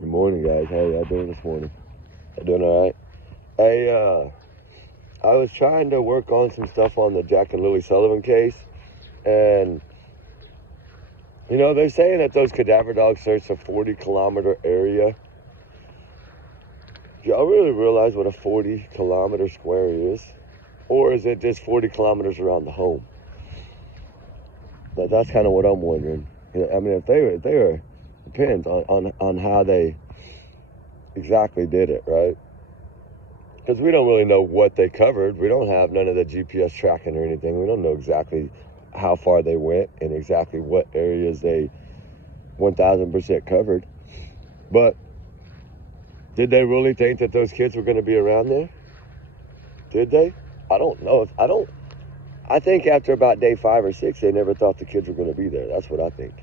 Good morning, guys. How y'all doing this morning? Y'all doing all right? Hey, I was trying to work on some stuff on the Jack and Lily Sullivan case, and they're saying that those cadaver dogs searched a 40-kilometer area. Do y'all really realize what a 40-kilometer square is? Or is it just 40 kilometers around the home? That's kind of what I'm wondering. I mean, if they were, depends on how they exactly did it, right? Because we don't really know what they covered. We don't have none of the GPS tracking or anything. We don't know exactly how far they went and exactly what areas they 1,000% covered. But did they really think that those kids were going to be around there? Did they? I don't know. I think after about day 5 or 6, they never thought the kids were going to be there. That's what I think.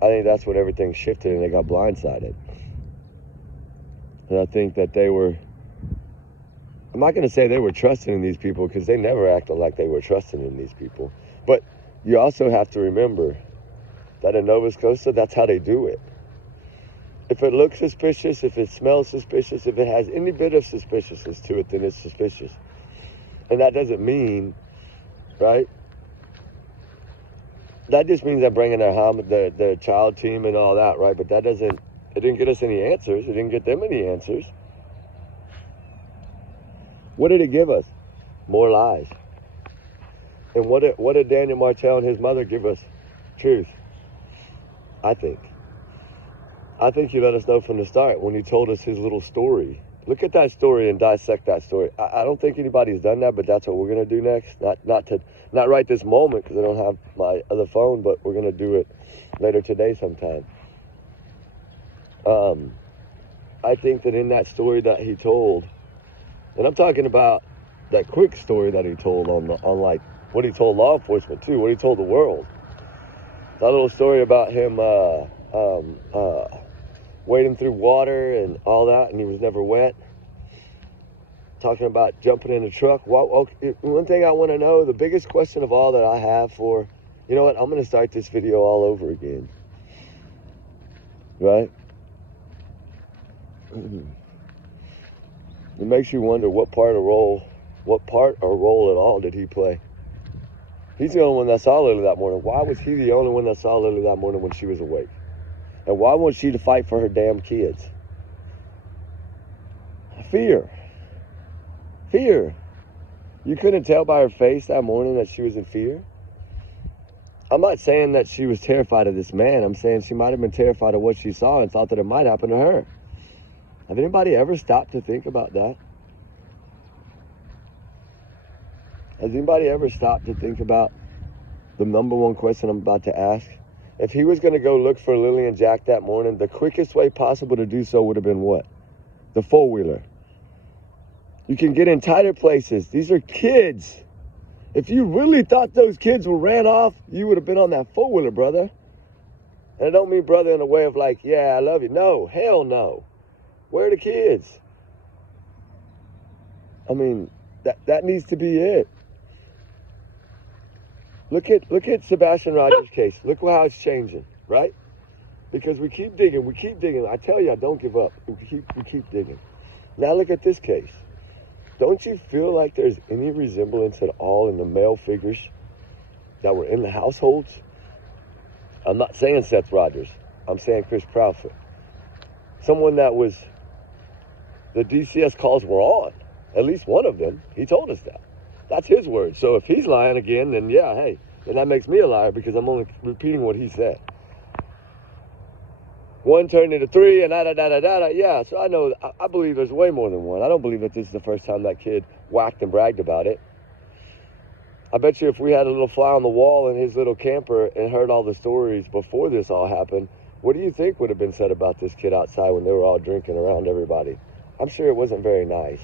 I think that's when everything shifted and they got blindsided. And I think that they were, I'm not going to say they were trusting in these people because they never acted like they were trusting in these people. But you also have to remember that in Nova Scotia, that's how they do it. If it looks suspicious, if it smells suspicious, if it has any bit of suspiciousness to it, then it's suspicious. And that doesn't mean, right? That just means they're bringing their child team and all that, right? But it didn't get us any answers. It didn't get them any answers. What did it give us? More lies. And what did Daniel Martell and his mother give us? Truth. I think he let us know from the start when he told us his little story. Look at that story and dissect that story. I don't think anybody's done that, but that's what we're going to do next. Not right this moment because I don't have my other phone, but we're going to do it later today sometime. I think that in that story that he told, and I'm talking about that quick story that he told on like what he told law enforcement too, what he told the world. That little story about him wading through water and all that, and he was never wet. Talking about jumping in a truck. One thing I want to know, the biggest question of all that I have for, you know what, I'm going to start this video all over again. Right? It makes you wonder what part or role at all did he play? He's the only one that saw Lily that morning. Why was he the only one that saw Lily that morning when she was awake? And why wants she to fight for her damn kids? Fear. You couldn't tell by her face that morning that she was in fear? I'm not saying that she was terrified of this man. I'm saying she might have been terrified of what she saw and thought that it might happen to her. Have anybody ever stopped to think about that? Has anybody ever stopped to think about the number one question I'm about to ask? If he was going to go look for Lily and Jack that morning, the quickest way possible to do so would have been what? The four-wheeler. You can get in tighter places. These are kids. If you really thought those kids were ran off, you would have been on that four-wheeler, brother. And I don't mean brother in a way of like, yeah, I love you. No, hell no. Where are the kids? I mean, that needs to be it. Look at Sebastian Rogers' case. Look how it's changing, right? Because we keep digging. I tell you, I don't give up. We keep digging. Now look at this case. Don't you feel like there's any resemblance at all in the male figures that were in the households? I'm not saying Seth Rogers. I'm saying Chris Proudfoot. Someone that was, the DCS calls were on. At least one of them. He told us that. That's his word. So if he's lying again, then yeah, hey, then that makes me a liar because I'm only repeating what he said. 1 turned into 3 and da-da-da-da-da. Yeah, so I believe there's way more than one. I don't believe that this is the first time that kid whacked and bragged about it. I bet you if we had a little fly on the wall in his little camper and heard all the stories before this all happened, what do you think would have been said about this kid outside when they were all drinking around everybody? I'm sure it wasn't very nice.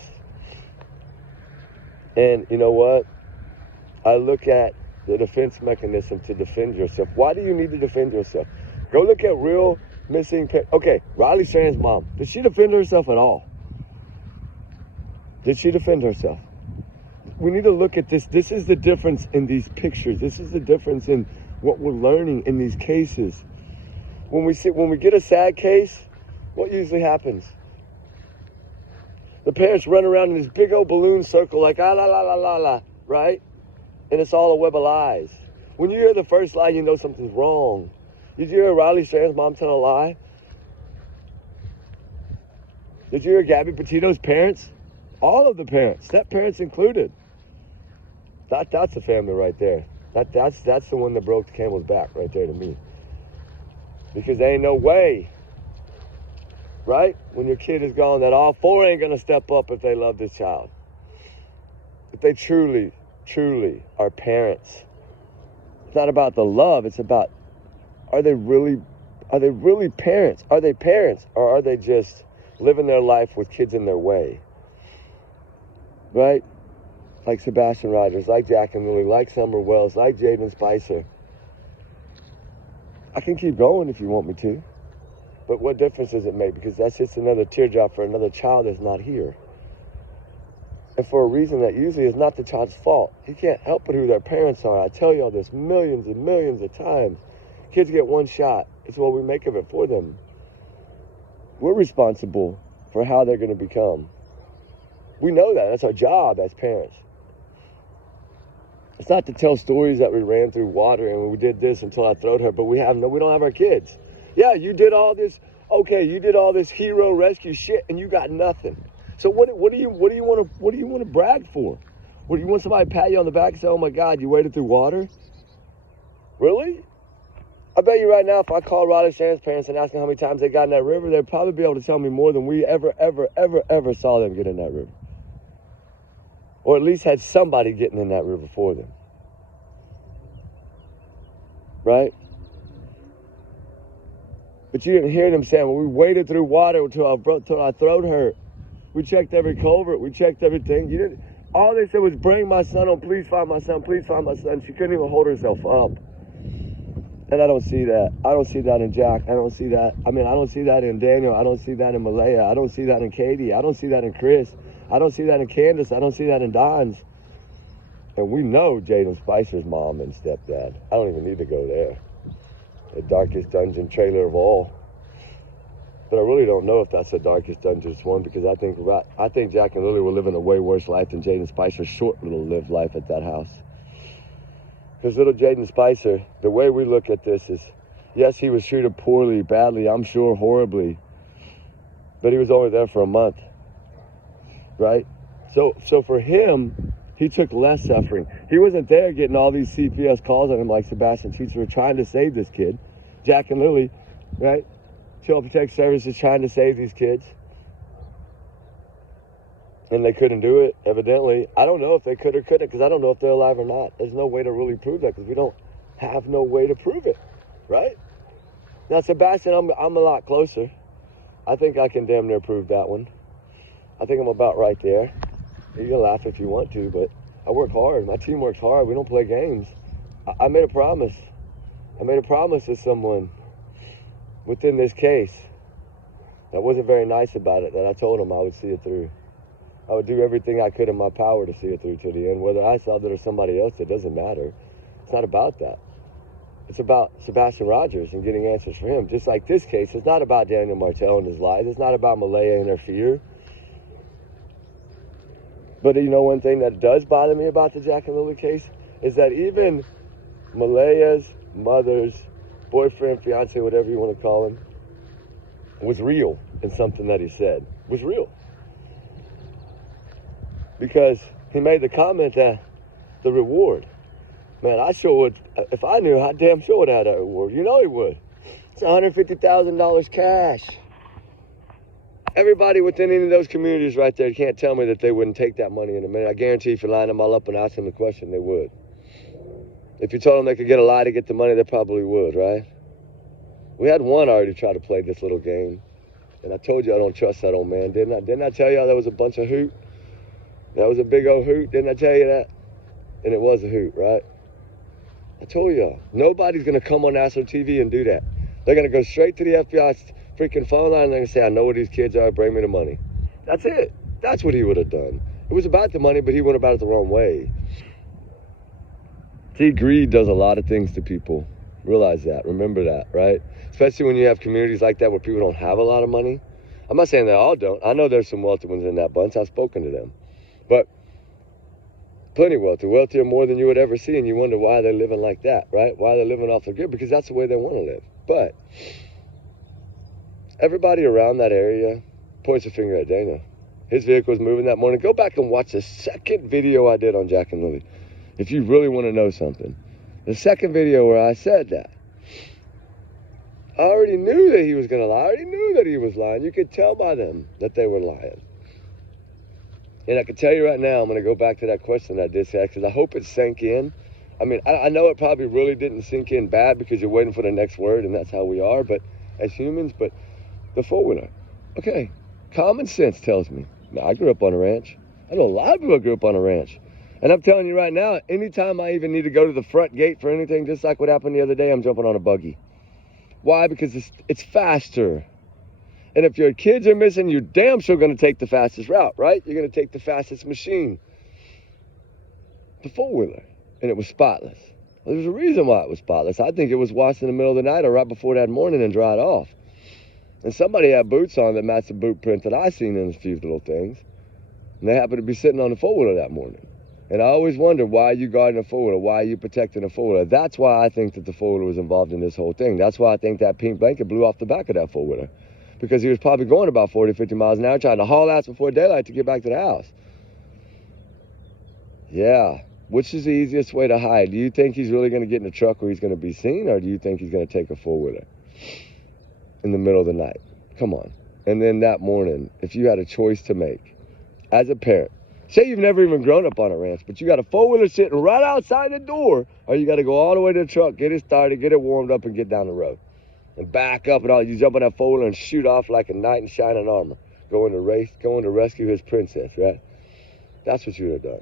And you know what? I look at the defense mechanism to defend yourself. Why do you need to defend yourself? Go look at real missing. Okay, Riley Strand's mom. Did she defend herself at all? Did she defend herself? We need to look at this. This is the difference in these pictures. This is the difference in what we're learning in these cases. When we get a sad case, What usually happens? The parents run around in this big old balloon circle like, ah, la, la, la, la, la, right? And it's all a web of lies. When you hear the first lie, you know something's wrong. Did you hear Riley Strand's mom tell a lie? Did you hear Gabby Petito's parents? All of the parents, step-parents included. That's the family right there. That's the one that broke the camel's back right there to me. Because there ain't no way, right? When your kid is gone, that all four ain't gonna step up if they love this child. If they truly, truly are parents. It's not about the love, it's about, are they really parents? Are they parents, or are they just living their life with kids in their way? Right? Like Sebastian Rogers, like Jack and Lily, like Summer Wells, like Jaden Spicer. I can keep going if you want me to. But what difference does it make? Because that's just another teardrop for another child that's not here. And for a reason that usually is not the child's fault. He can't help it who their parents are. I tell y'all this millions and millions of times. Kids get one shot. It's what we make of it for them. We're responsible for how they're going to become. We know that. That's our job as parents. It's not to tell stories that we ran through water and we did this until I throwed her, but we don't have our kids. Yeah, you did all this. Okay, you did all this hero rescue shit and you got nothing. So what do you want to brag for? What do you want somebody to pat you on the back and say, "Oh my God, you waded through water"? Really? I bet you right now, if I call Riley Strand's parents and ask them how many times they got in that river, they'd probably be able to tell me more than we ever saw them get in that river. Or at least had somebody getting in that river for them. Right? But you didn't hear them saying, well, we waded through water until our throat hurt. We checked every culvert. We checked everything. You didn't. All they said was, bring my son on. Please find my son. Please find my son. She couldn't even hold herself up. And I don't see that. I don't see that in Jack. I don't see that. I don't see that in Daniel. I don't see that in Malaya. I don't see that in Katie. I don't see that in Chris. I don't see that in Candace. I don't see that in Don's. And we know Jaden Spicer's mom and stepdad. I don't even need to go there. The darkest dungeon trailer of all. But I really don't know if that's the darkest dungeon one, because I think Jack and Lily were living a way worse life than Jaden Spicer's short little lived life at that house. Because little Jaden Spicer, the way we look at this is, yes, he was treated poorly, badly, I'm sure horribly, but he was only there for a month, right? So for him, he took less suffering. He wasn't there getting all these CPS calls on him like Sebastian Teacher were trying to save this kid. Jack and Lily, right? Child Protective Services trying to save these kids. And they couldn't do it, evidently. I don't know if they could or couldn't, because I don't know if they're alive or not. There's no way to really prove that, because we don't have no way to prove it, right? Now, Sebastian, I'm a lot closer. I think I can damn near prove that one. I think I'm about right there. You can laugh if you want to, but I work hard. My team works hard. We don't play games. I made a promise. I made a promise to someone within this case that wasn't very nice about it, that I told him I would see it through. I would do everything I could in my power to see it through to the end. Whether I solved it or somebody else, it doesn't matter. It's not about that. It's about Sebastian Rogers and getting answers for him. Just like this case, it's not about Daniel Martell and his lies. It's not about Malaya and her fear. But you know, one thing that does bother me about the Jack and Lily case is that even Malaya's mother's boyfriend, fiance, whatever you want to call him, was real in something that he said. Was real. Because he made the comment that the reward, man, I sure would, if I knew, I damn sure would have that reward. You know he would. It's $150,000 cash. Everybody within any of those communities right there can't tell me that they wouldn't take that money in a minute. I guarantee if you line them all up and ask them the question, they would. If you told them they could get a lie to get the money, they probably would, right? We had one already try to play this little game. And I told you I don't trust that old man, didn't I? Didn't I tell y'all that was a bunch of hoot? That was a big old hoot, didn't I tell you that? And it was a hoot, right? I told y'all, nobody's going to come on national TV and do that. They're going to go straight to the FBI's freaking phone line and they're going to say, I know where these kids are, bring me the money. That's it. That's what he would have done. It was about the money, but he went about it the wrong way. See, greed does a lot of things to people. Realize that. Remember that, right? Especially when you have communities like that where people don't have a lot of money. I'm not saying they all don't. I know there's some wealthy ones in that bunch. I've spoken to them. But plenty wealthy, wealthier more than you would ever see, and you wonder why they're living like that, right? Why they're living off the grid, because that's the way they want to live. But everybody around that area points a finger at Daniel. His vehicle was moving that morning. Go back and watch the second video I did on Jack and Lily, if you really want to know something. The second video where I said that. I already knew that he was going to lie. I already knew that he was lying. You could tell by them that they were lying. And I can tell you right now, I'm going to go back to that question I did say, because I hope it sank in. I mean, I know it probably really didn't sink in bad because you're waiting for the next word, and that's how we are, but as humans. But the four-wheeler, okay, common sense tells me. Now, I grew up on a ranch. I know a lot of people grew up on a ranch. And I'm telling you right now, anytime I even need to go to the front gate for anything, just like what happened the other day, I'm jumping on a buggy. Why? Because it's faster. And if your kids are missing, you're damn sure going to take the fastest route, right? You're going to take the fastest machine. The four-wheeler. And it was spotless. Well, there's a reason why it was spotless. I think it was washed in the middle of the night or right before that morning and dried off. And somebody had boots on that matched the boot print that I seen in a few little things. And they happened to be sitting on the four-wheeler that morning. And I always wonder, why are you guarding a four-wheeler? Why are you protecting a four-wheeler? That's why I think that the four-wheeler was involved in this whole thing. That's why I think that pink blanket blew off the back of that four-wheeler. Because he was probably going about 40, 50 miles an hour trying to haul ass before daylight to get back to the house. Yeah. Which is the easiest way to hide? Do you think he's really going to get in a truck where he's going to be seen? Or do you think he's going to take a four-wheeler in the middle of the night? Come on. And then that morning, if you had a choice to make as a parent, say you've never even grown up on a ranch, but you got a four-wheeler sitting right outside the door, or you got to go all the way to the truck, get it started, get it warmed up, and get down the road. And back up and all. You jump on that four-wheeler and shoot off like a knight in shining armor. Going to rescue his princess, right? That's what you would have done.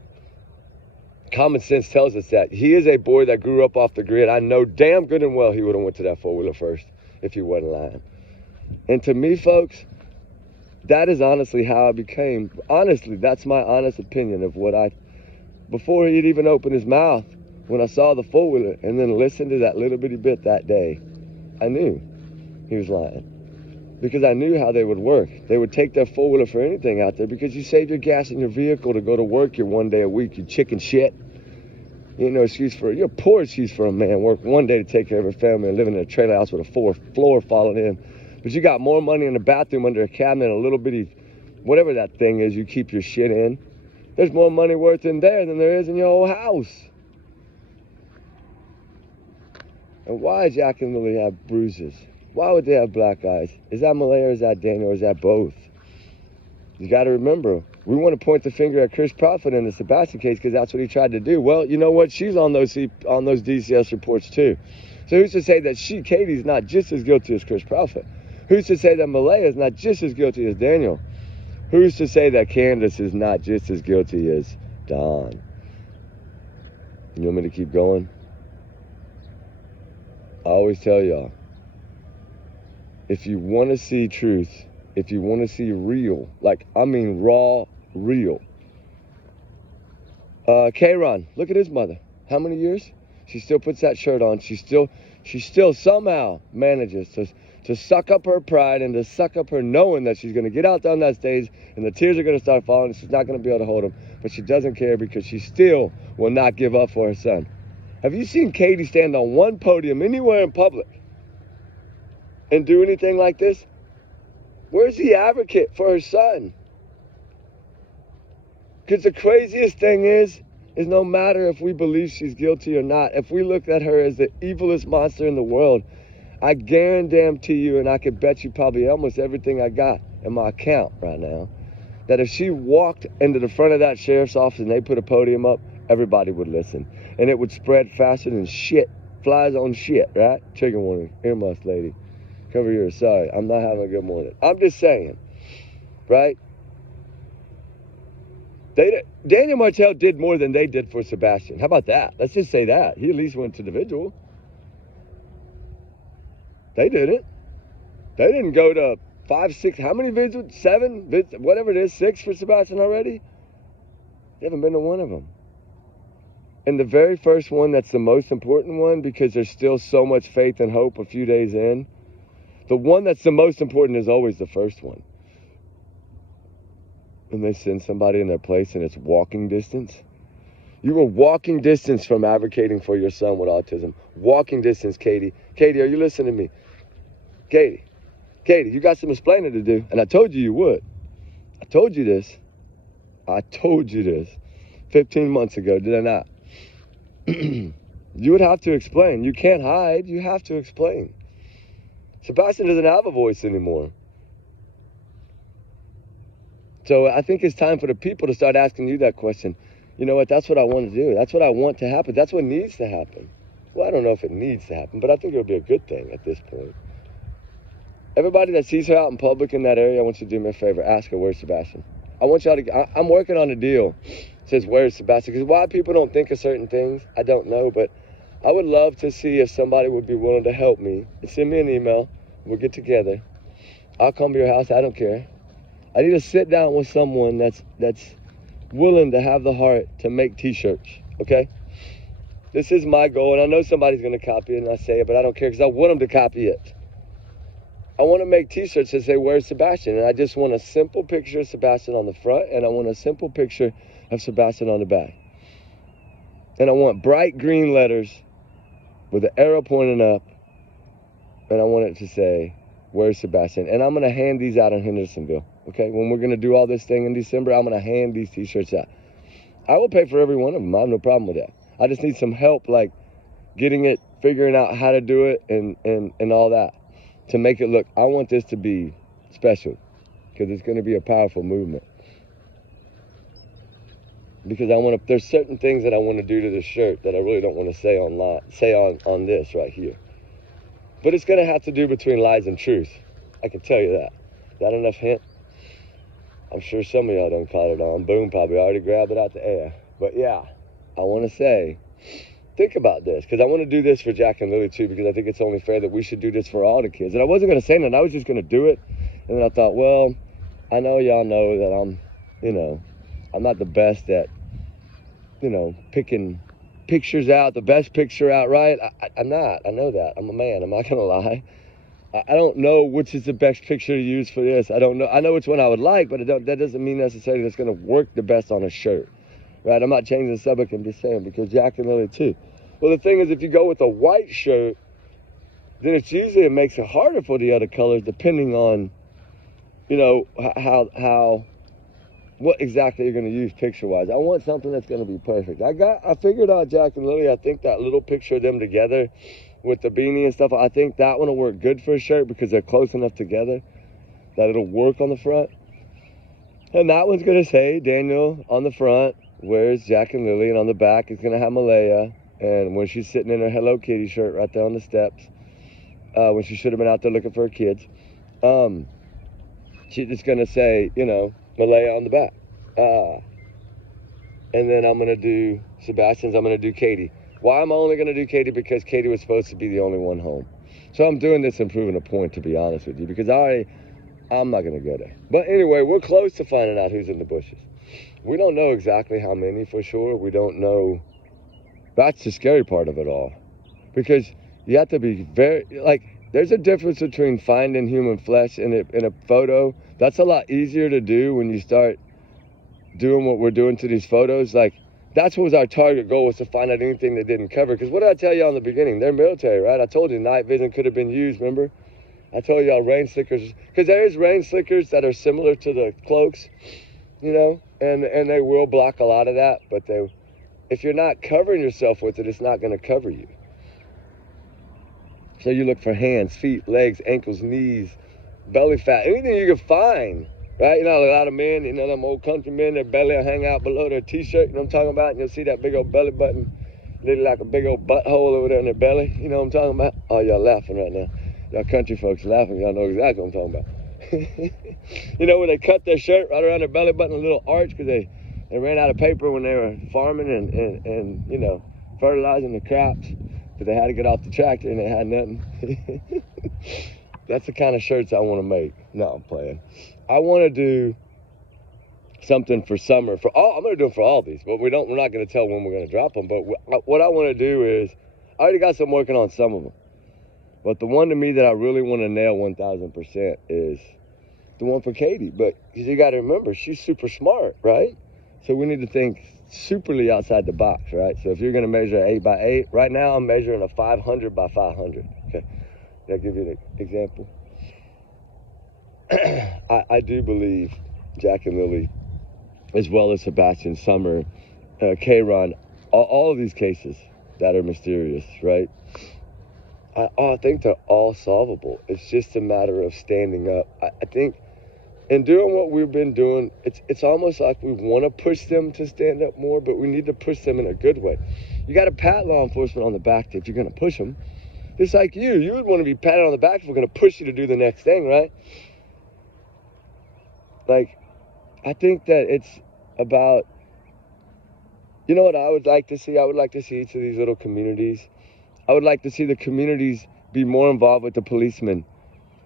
Common sense tells us that. He is a boy that grew up off the grid. I know damn good and well he would have went to that four-wheeler first if he wasn't lying. And to me, folks, that is honestly how I became. Honestly, that's my honest opinion of what before he'd even opened his mouth, when I saw the four-wheeler and then listened to that little bitty bit that day, I knew he was lying. Because I knew how they would work. They would take their four-wheeler for anything out there because you save your gas in your vehicle to go to work your one day a week, you chicken shit. You ain't no excuse for it. You're a poor excuse for a man work one day to take care of a family and living in a trailer house with a floor falling in. But you got more money in the bathroom under a cabinet and a little bitty, whatever that thing is you keep your shit in. There's more money worth in there than there is in your whole house. And why does Jack and Lily have bruises? Why would they have black eyes? Is that Malay or is that Daniel or is that both? You got to remember, we want to point the finger at Chris Prophet in the Sebastian case because that's what he tried to do. Well, you know what? She's on those DCS reports too. So who's to say that Katie's not just as guilty as Chris Prophet? Who's to say that Malay is not just as guilty as Daniel? Who's to say that Candace is not just as guilty as Don? You want me to keep going? I always tell y'all, if you want to see truth, if you want to see real, like, I mean raw, real. K-Ron, look at his mother. How many years? She still puts that shirt on. She still somehow manages to suck up her pride and to suck up her knowing that she's going to get out there on that stage and the tears are going to start falling and she's not going to be able to hold them. But she doesn't care because she still will not give up for her son. Have you seen Katie stand on one podium anywhere in public and do anything like this? Where's the advocate for her son? Because the craziest thing is no matter if we believe she's guilty or not, if we look at her as the evilest monster in the world, I guarantee you, and I could bet you probably almost everything I got in my account right now, that if she walked into the front of that sheriff's office and they put a podium up, everybody would listen. And it would spread faster than shit. Flies on shit, right? Trigger warning. Earmuffs, lady. Cover yours. Sorry, I'm not having a good morning. I'm just saying, right? Daniel Martell did more than they did for Sebastian. How about that? Let's just say that. He at least went to the vigil. They didn't. They didn't go to 5, 6, how many vigils? 7, whatever it is, 6 for Sebastian already? They haven't been to one of them. And the very first one, that's the most important one because there's still so much faith and hope a few days in. The one that's the most important is always the first one. and they send somebody in their place and it's walking distance. You were walking distance from advocating for your son with autism. Walking distance, Katie. Katie, are you listening to me? Katie, you got some explaining to do. And I told you would. I told you this. 15 months ago, did I not? You would have to explain. You can't hide. You have to explain. Sebastian doesn't have a voice anymore. So I think it's time for the people to start asking you that question. You know what? That's what I want to do. That's what I want to happen. That's what needs to happen. Well, I don't know if it needs to happen, but I think it'll be a good thing at this point. Everybody that sees her out in public in that area, I want you to do me a favor. Ask her, where's Sebastian? I want y'all to, I'm working on a deal. It says, where's Sebastian? Because why people don't think of certain things, I don't know, but I would love to see if somebody would be willing to help me. Send me an email. We'll get together. I'll come to your house. I don't care. I need to sit down with someone that's willing to have the heart to make t-shirts, okay? This is my goal, and I know somebody's going to copy it, and I say it, but I don't care because I want them to copy it. I want to make t-shirts that say, where's Sebastian? And I just want a simple picture of Sebastian on the front, and I want a simple picture of Sebastian on the back. And I want bright green letters with an arrow pointing up, and I want it to say, where's Sebastian? And I'm going to hand these out in Hendersonville, okay? When we're going to do all this thing in December, I'm going to hand these t-shirts out. I will pay for every one of them. I have no problem with that. I just need some help, like getting it, figuring out how to do it and all that to make it look. I want this to be special because it's going to be a powerful movement. Because there's certain things that I want to do to this shirt that I really don't want to say on this right here. But it's going to have to do between lies and truth. I can tell you that. Is that enough hint? I'm sure some of y'all done caught it on. Boom probably already grabbed it out the air. But yeah, I want to say, think about this. Because I want to do this for Jack and Lily too. Because I think it's only fair that we should do this for all the kids. And I wasn't going to say nothing. I was just going to do it. And then I thought, well, I know y'all know that I'm not the best at, picking pictures out, the best picture out, right? I'm not. I know that. I'm a man. I'm not going to lie. I don't know which is the best picture to use for this. I don't know. I know which one I would like, but that doesn't mean necessarily that's going to work the best on a shirt, right? I'm not changing the subject. I'm just saying because Jack and Lily too. Well, the thing is, if you go with a white shirt, then it makes it harder for the other colors depending on, what exactly you're going to use picture-wise. I want something that's going to be perfect. I figured out Jack and Lily. I think that little picture of them together with the beanie and stuff, I think that one will work good for a shirt because they're close enough together that it'll work on the front. And that one's going to say Daniel on the front, where's Jack and Lily, and on the back it's going to have Malaya. And when she's sitting in her Hello Kitty shirt right there on the steps, when she should have been out there looking for her kids, she's just going to say, Malaya on the back. And then I'm going to do Sebastian's, I'm going to do Katie. Why am I only going to do Katie? Because Katie was supposed to be the only one home. So I'm doing this and proving a point, to be honest with you, because I'm not going to go there. But anyway, we're close to finding out who's in the bushes. We don't know exactly how many for sure. We don't know. That's the scary part of it all. Because you have to be there's a difference between finding human flesh in a photo. That's a lot easier to do when you start doing what we're doing to these photos. That's what was our target goal, was to find out anything they didn't cover. Because what did I tell you in the beginning? They're military, right? I told you night vision could have been used, remember? I told y'all rain slickers. Because there is rain slickers that are similar to the cloaks, and they will block a lot of that. But if you're not covering yourself with it, it's not going to cover you. So you look for hands, feet, legs, ankles, knees, belly fat, anything you can find, right? A lot of men, them old country men, their belly will hang out below their t-shirt, you know what I'm talking about? And you'll see that big old belly button, literally like a big old butthole over there in their belly, you know what I'm talking about? Oh, y'all laughing right now. Y'all country folks laughing, y'all know exactly what I'm talking about. When they cut their shirt right around their belly button, a little arch, because they ran out of paper when they were farming and fertilizing the crops. But they had to get off the tractor and they had nothing. That's the kind of shirts I want to make. No, I'm playing. I want to do something for summer. I'm going to do them for all these, but we're not going to tell when we're going to drop them. But what I want to do is, I already got some working on some of them. But the one to me that I really want to nail 1,000% is the one for Katie. But you got to remember, she's super smart, right? So we need to think superly outside the box, right? So if you're going to measure 8x8, right now I'm measuring a 500 by 500. Okay, I'll give you an example. I do believe Jack and Lily, as well as Sebastian, Summer, K-Ron, all of these cases that are mysterious, right? I think they're all solvable. It's just a matter of standing up. I think in doing what we've been doing, it's almost like we want to push them to stand up more, but we need to push them in a good way. You got to pat law enforcement on the back if you're going to push them. Just like you would want to be patted on the back if we're going to push you to do the next thing, right? Like, I think that it's about, you know what I would like to see? I would like to see each of these little communities. I would like to see the communities be more involved with the policemen.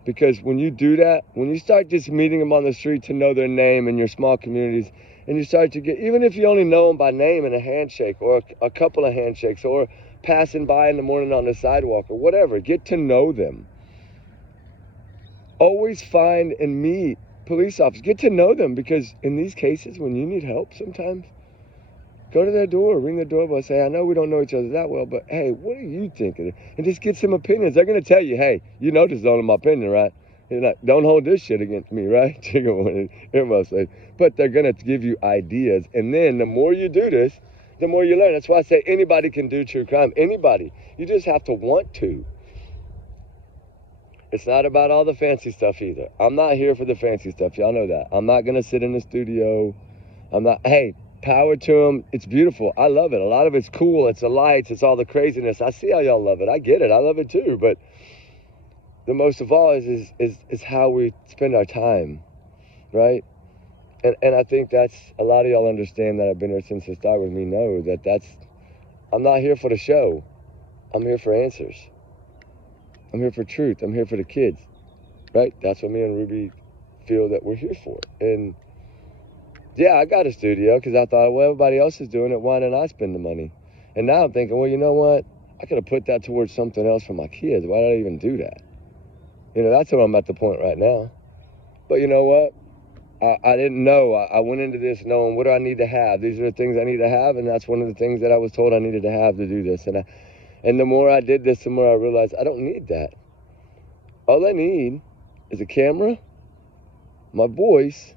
Because when you do that, when you start just meeting them on the street to know their name in your small communities, and you start to get, even if you only know them by name and a handshake or a couple of handshakes or passing by in the morning on the sidewalk or whatever, get to know them. Always find and meet police officers. Get to know them, because in these cases, when you need help sometimes, go to their door, ring their doorbell, say, I know we don't know each other that well, but hey, what do you think of it? And just get some opinions. They're going to tell you, hey, you know this is only my opinion, right? You're not, don't hold this shit against me, right? Everybody say, but they're going to give you ideas. And then the more you do this, the more you learn. That's why I say anybody can do true crime. Anybody. You just have to want to. It's not about all the fancy stuff either. I'm not here for the fancy stuff. Y'all know that. I'm not going to sit in the studio. I'm not, hey, power to them. It's beautiful. I love it. A lot of it's cool. It's the lights. It's all the craziness. I see how y'all love it. I get it. I love it too. But the most of all is how we spend our time, right? And I think that's, a lot of y'all understand that I've been here since the start with me know that I'm not here for the show. I'm here for answers. I'm here for truth. I'm here for the kids, right? That's what me and Ruby feel that we're here for. And yeah, I got a studio because I thought, well, everybody else is doing it. Why didn't I spend the money? And now I'm thinking, well, you know what? I could have put that towards something else for my kids. Why did I even do that? You know, that's where I'm at the point right now. But you know what? I didn't know. I went into this knowing, what do I need to have? These are the things I need to have, and that's one of the things that I was told I needed to have to do this. And the more I did this, the more I realized I don't need that. All I need is a camera, my voice,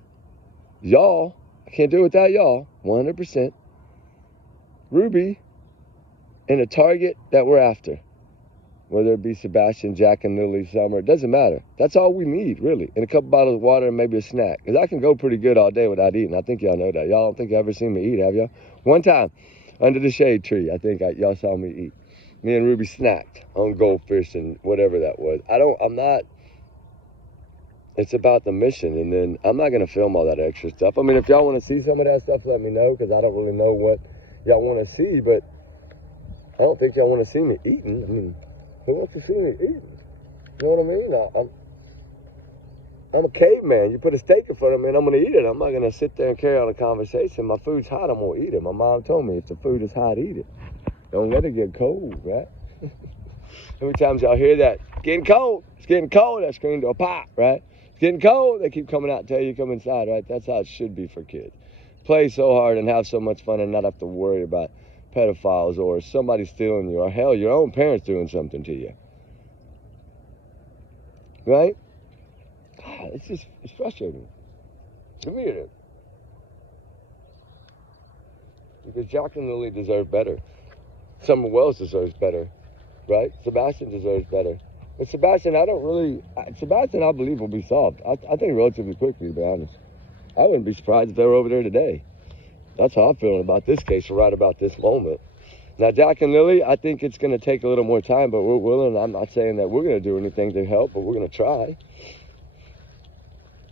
y'all. I can't do it without y'all, 100%. Ruby, and a target that we're after. Whether it be Sebastian, Jack, and Lily, Summer, it doesn't matter. That's all we need, really. And a couple bottles of water and maybe a snack. Because I can go pretty good all day without eating. I think y'all know that. Y'all don't think y'all ever seen me eat, have y'all? One time, under the shade tree, I think y'all saw me eat. Me and Ruby snacked on goldfish and whatever that was. I'm not, it's about the mission. And then I'm not going to film all that extra stuff. I mean, if y'all want to see some of that stuff, let me know. Because I don't really know what y'all want to see. But I don't think y'all want to see me eating. I mean, who wants to see me eating? You know what I mean? I'm a caveman. You put a steak in front of me and I'm going to eat it. I'm not going to sit there and carry on a conversation. My food's hot, I'm going to eat it. My mom told me if the food is hot, eat it. Don't let it get cold, right? How many times y'all hear that? It's getting cold. It's getting cold. That screen door pop, right? It's getting cold. They keep coming out and tell you come inside, right? That's how it should be for kids. Play so hard and have so much fun and not have to worry about pedophiles or somebody stealing you, or hell, your own parents doing something to you. Right? God, it's frustrating. To me it is. Because Jack and Lily deserve better. Summer Wells deserves better. Right? Sebastian deserves better. And Sebastian, I believe will be solved. I think relatively quickly, to be honest. I wouldn't be surprised if they were over there today. That's how I'm feeling about this case right about this moment. Now, Jack and Lily, I think it's going to take a little more time, but we're willing. I'm not saying that we're going to do anything to help, but we're going to try.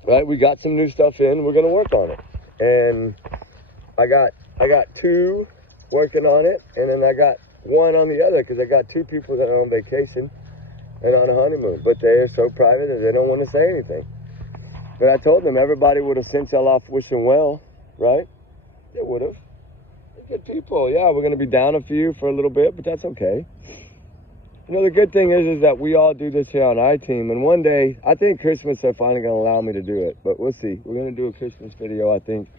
Right? We got some new stuff in. We're going to work on it. And I got 2 working on it, and then I got 1 on the other because I got 2 people that are on vacation and on a honeymoon. But they are so private that they don't want to say anything. But I told them everybody would have sent y'all off wishing well, right? It would have. They're good people. Yeah, we're going to be down a few for a little bit, but that's okay. You know, the good thing is that we all do this here on our team. And one day, I think Christmas, they're finally going to allow me to do it. But we'll see. We're going to do a Christmas video, I think,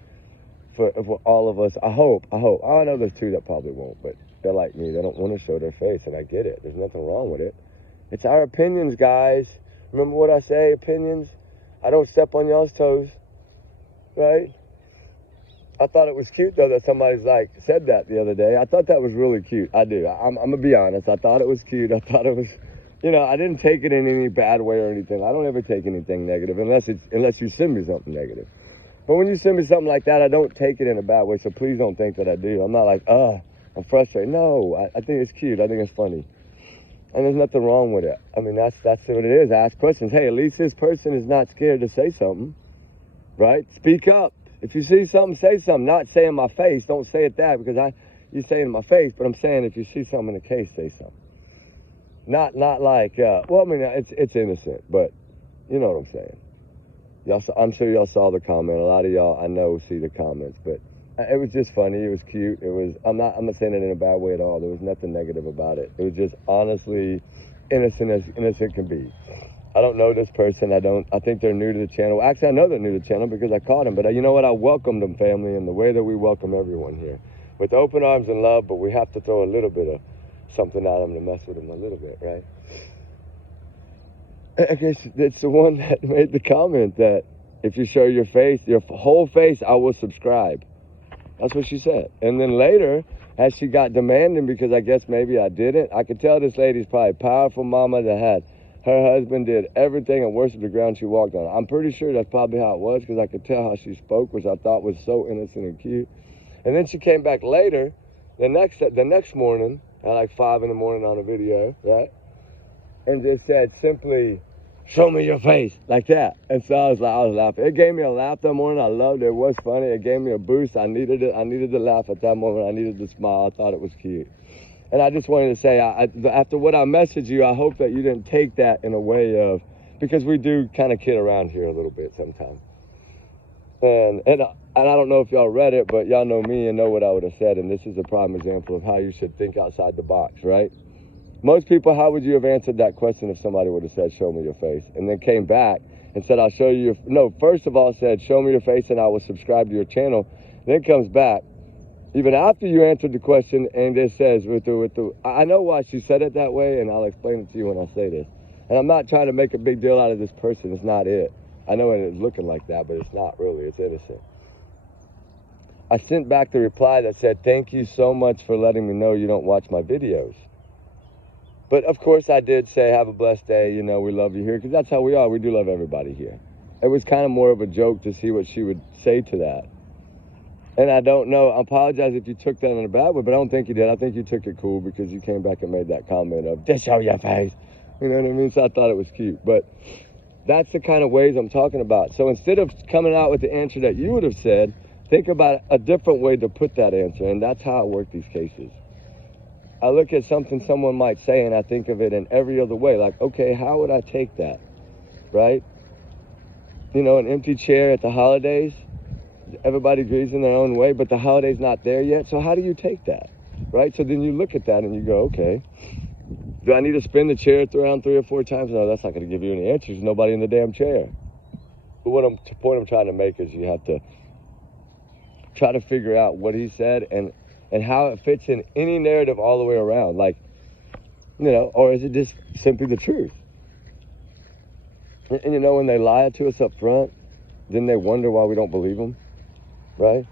for all of us. I hope. I know there's two that probably won't, but they're like me. They don't want to show their face, and I get it. There's nothing wrong with it. It's our opinions, guys. Remember what I say, opinions? I don't step on y'all's toes, right? I thought it was cute, though, that somebody's like said that the other day. I thought that was really cute. I do. I'm going to be honest. I thought it was cute. I thought it was, you know, I didn't take it in any bad way or anything. I don't ever take anything negative unless you send me something negative. But when you send me something like that, I don't take it in a bad way, so please don't think that I do. I'm not like, I'm frustrated. No, I think it's cute. I think it's funny. And there's nothing wrong with it. I mean, that's what it is. Ask questions. Hey, at least this person is not scared to say something, right? Speak up. If you see something, say something. Not say in my face. Don't say it that because you say it in my face. But I'm saying if you see something in the case, say something. Not like, well, I mean, it's innocent, but you know what I'm saying. I'm sure y'all saw the comment. A lot of y'all I know see the comments, but it was just funny. It was cute. It was. I'm not saying it in a bad way at all. There was nothing negative about it. It was just honestly innocent as innocent can be. I don't know this person. I think they're new to the channel. Actually, I know they're new to the channel because I caught them. But you know what? I welcomed them, family, in the way that we welcome everyone here. With open arms and love, but we have to throw a little bit of something at them to mess with them a little bit, right? I guess it's the one that made the comment that if you show your face, your whole face, I will subscribe. That's what she said. And then later, as she got demanding, because I guess maybe I didn't, I could tell this lady's probably a powerful mama that had her husband did everything and worshiped the ground she walked on. I'm pretty sure that's probably how it was because I could tell how she spoke, which I thought was so innocent and cute. And then she came back later, the next morning, at like 5 in the morning on a video, right? And just said simply, show me your face, like that. And so I was laughing. It gave me a laugh that morning. I loved it. It was funny. It gave me a boost. I needed it. I needed to laugh at that moment. I needed to smile. I thought it was cute. And I just wanted to say, after what I messaged you, I hope that you didn't take that in a way of, because we do kind of kid around here a little bit sometimes. And I don't know if y'all read it, but y'all know me and know what I would have said. And this is a prime example of how you should think outside the box, right? Most people, how would you have answered that question if somebody would have said, show me your face? And then came back and said, I'll show you no, first of all said, show me your face and I will subscribe to your channel. Then comes back, even after you answered the question, and it says, I know why she said it that way, and I'll explain it to you when I say this. And I'm not trying to make a big deal out of this person. It's not it. I know it is looking like that, but it's not really. It's innocent. I sent back the reply that said, thank you so much for letting me know you don't watch my videos. But, of course, I did say, have a blessed day. You know, we love you here, because that's how we are. We do love everybody here. It was kind of more of a joke to see what she would say to that. And I don't know, I apologize if you took that in a bad way, but I don't think you did. I think you took it cool because you came back and made that comment of, just show your face. You know what I mean? So I thought it was cute. But that's the kind of ways I'm talking about. So instead of coming out with the answer that you would have said, think about a different way to put that answer. And that's how I work these cases. I look at something someone might say and I think of it in every other way. Like, okay, how would I take that? Right? You know, an empty chair at the holidays. Everybody agrees in their own way, but the holiday's not there yet. So how do you take that, right? So then you look at that and you go, okay, do I need to spin the chair around 3 or 4 times? No, that's not going to give you any answers. There's nobody in the damn chair. But the point I'm trying to make is you have to try to figure out what he said and how it fits in any narrative all the way around. Like, you know, or is it just simply the truth? And you know, when they lie to us up front, then they wonder why we don't believe them. Right?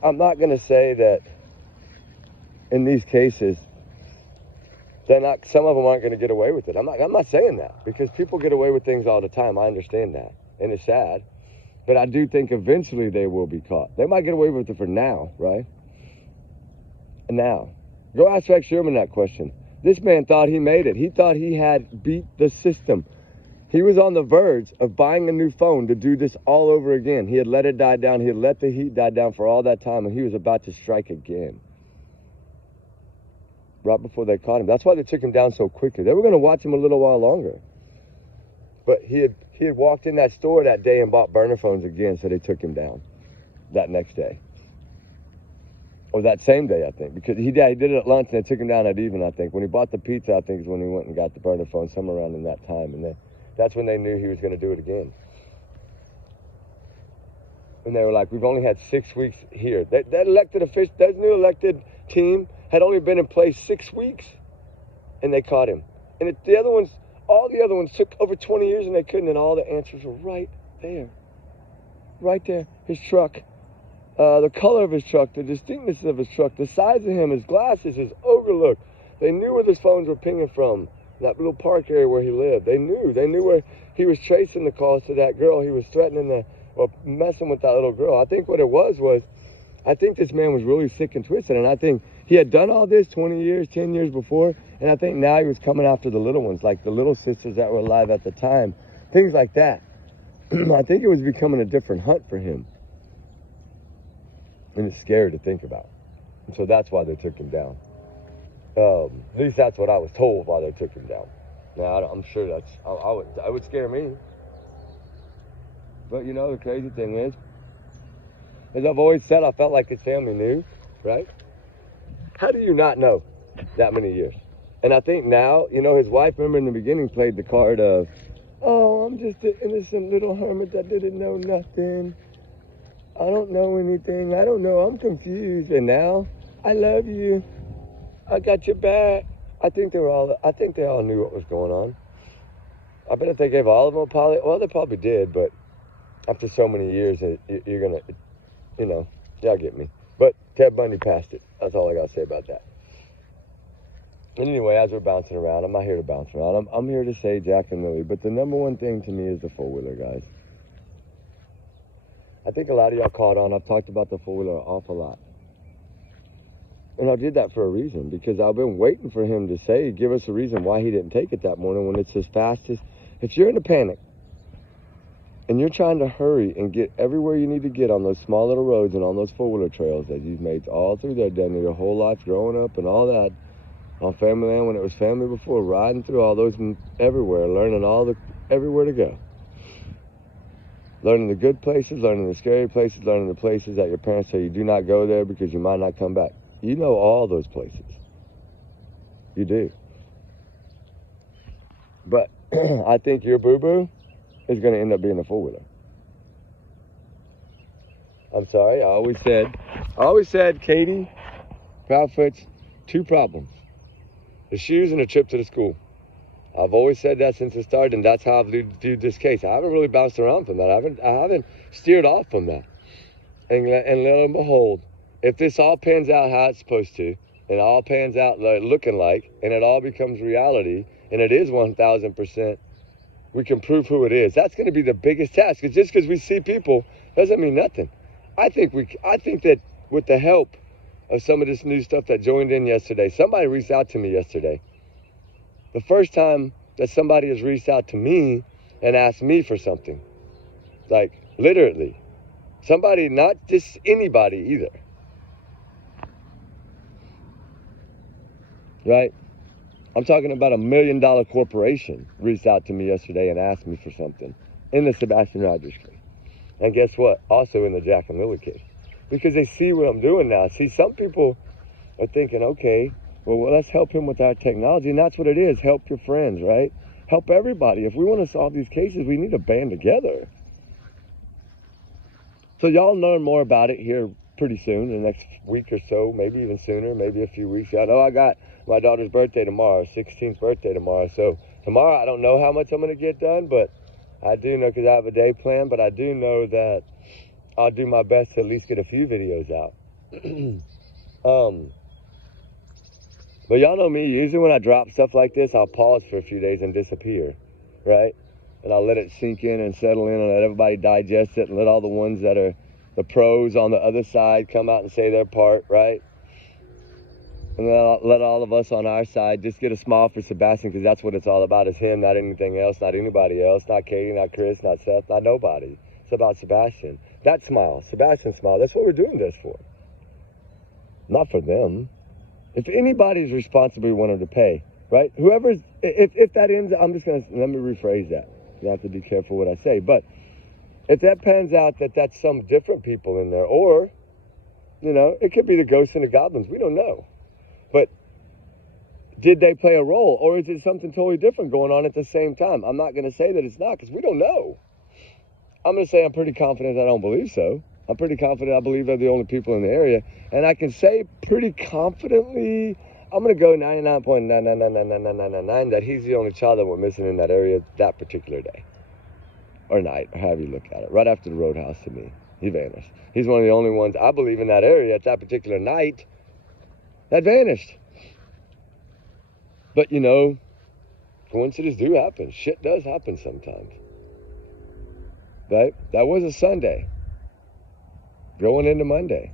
I'm not going to say that in these cases, some of them aren't going to get away with it. I'm not saying that because people get away with things all the time. I understand that. And it's sad. But I do think eventually they will be caught. They might get away with it for now, right? And now. Go ask Rex Sherman that question. This man thought he made it. He thought he had beat the system. He was on the verge of buying a new phone to do this all over again. He had let it die down. He had let the heat die down for all that time, and he was about to strike again. Right before they caught him. That's why they took him down so quickly. They were going to watch him a little while longer. But he had walked in that store that day and bought burner phones again, so they took him down that next day. Or that same day, I think, because he did it at lunch and they took him down at even, I think. When he bought the pizza, I think is when he went and got the burner phone, somewhere around in that time. And that's when they knew he was going to do it again. And they were like, we've only had 6 weeks here. That elected official, that new elected team had only been in place 6 weeks, and they caught him. And the other ones, all the other ones took over 20 years and they couldn't, and all the answers were right there. Right there. His truck. The color of his truck, the distinctness of his truck, the size of him, his glasses, his ogre look. They knew where those phones were pinging from, that little park area where he lived. They knew where he was tracing the calls to that girl. He was threatening or messing with that little girl. I think what it was, I think this man was really sick and twisted, and I think he had done all this 20 years, 10 years before, and I think now he was coming after the little ones, like the little sisters that were alive at the time, things like that. I think it was becoming a different hunt for him. And it's scary to think about. And so that's why they took him down. At least that's what I was told why they took him down. Now, I'm sure that would scare me. But, you know, the crazy thing is, as I've always said, I felt like his family knew, right? How do you not know that many years? And I think now, you know, his wife, remember in the beginning, played the card of, oh, I'm just an innocent little hermit that didn't know nothing. I don't know anything. I don't know. I'm confused. And now, I love you. I got your back. I think they all knew what was going on. I bet if they gave all of them a apology, well, they probably did, but after so many years, you're going to, you know, y'all get me. But Ted Bundy passed it. That's all I got to say about that. And anyway, as we're bouncing around, I'm not here to bounce around. I'm here to say Jack and Lily. But the number one thing to me is the four-wheeler, guys. I think a lot of y'all caught on. I've talked about the four-wheeler an awful lot. And I did that for a reason, because I've been waiting for him to give us a reason why he didn't take it that morning when it's as fast as, if you're in a panic and you're trying to hurry and get everywhere you need to get on those small little roads and on those four-wheeler trails that you've made all through there, Daniel, your whole life growing up and all that, on family land when it was family before, riding through all those everywhere, learning everywhere to go. Learning the good places, learning the scary places, learning the places that your parents say you do not go there because you might not come back. You know all those places. You do. But I think your boo-boo is going to end up being a four-wheeler. I'm sorry, I always said, Katie, Proudfoot's, 2 problems. The shoes and the trip to the school. I've always said that since it started, and that's how I've viewed this case. I haven't really bounced around from that. I haven't steered off from that. And lo and behold, if this all pans out how it's supposed to, and it all pans out looking like, and it all becomes reality, and it is 1,000%, we can prove who it is. That's going to be the biggest task. Because just because we see people doesn't mean nothing. I think that with the help of some of this new stuff that joined in yesterday, somebody reached out to me yesterday. The first time that somebody has reached out to me and asked me for something. Like, literally. Somebody, not just anybody either. Right? I'm talking about $1 million corporation reached out to me yesterday and asked me for something in the Sebastian Rogers case. And guess what? Also in the Jack and Lily case. Because they see what I'm doing now. See, some people are thinking, okay, well, let's help him with our technology. And that's what it is. Help your friends, right? Help everybody. If we want to solve these cases, we need to band together. So y'all learn more about it here pretty soon, in the next week or so, maybe even sooner, maybe a few weeks. I know I got my daughter's birthday tomorrow, 16th birthday tomorrow. So tomorrow, I don't know how much I'm going to get done, but I do know, because I have a day plan, but I do know that I'll do my best to at least get a few videos out. But y'all know me, usually when I drop stuff like this, I'll pause for a few days and disappear, right? And I'll let it sink in and settle in and let everybody digest it and let all the ones that are the pros on the other side come out and say their part, right? And then I'll let all of us on our side just get a smile for Sebastian, because that's what it's all about, is him, not anything else, not anybody else, not Katie, not Chris, not Seth, not nobody. It's about Sebastian. That smile, Sebastian's smile, that's what we're doing this for. Not for them. If anybody's responsible, we want them to pay, right? Whoever's, if that ends, I'm just going to, let me rephrase that. You have to be careful what I say. But if that pans out that that's some different people in there, or You know, it could be the ghosts and the goblins. We don't know. But did they play a role, or is it something totally different going on at the same time? I'm not going to say that it's not, because we don't know. I'm going to say I'm pretty confident I don't believe so. I'm pretty confident I believe they're the only people in the area. And I can say pretty confidently, I'm going to go 99.9999999 that he's the only child that went missing in that area that particular day. Or night, or however you look at it. Right after the roadhouse to me, he vanished. He's one of the only ones, I believe, in that area at that particular night that vanished. But, you know, coincidences do happen. Shit does happen sometimes. Right? That was a Sunday. Going into Monday.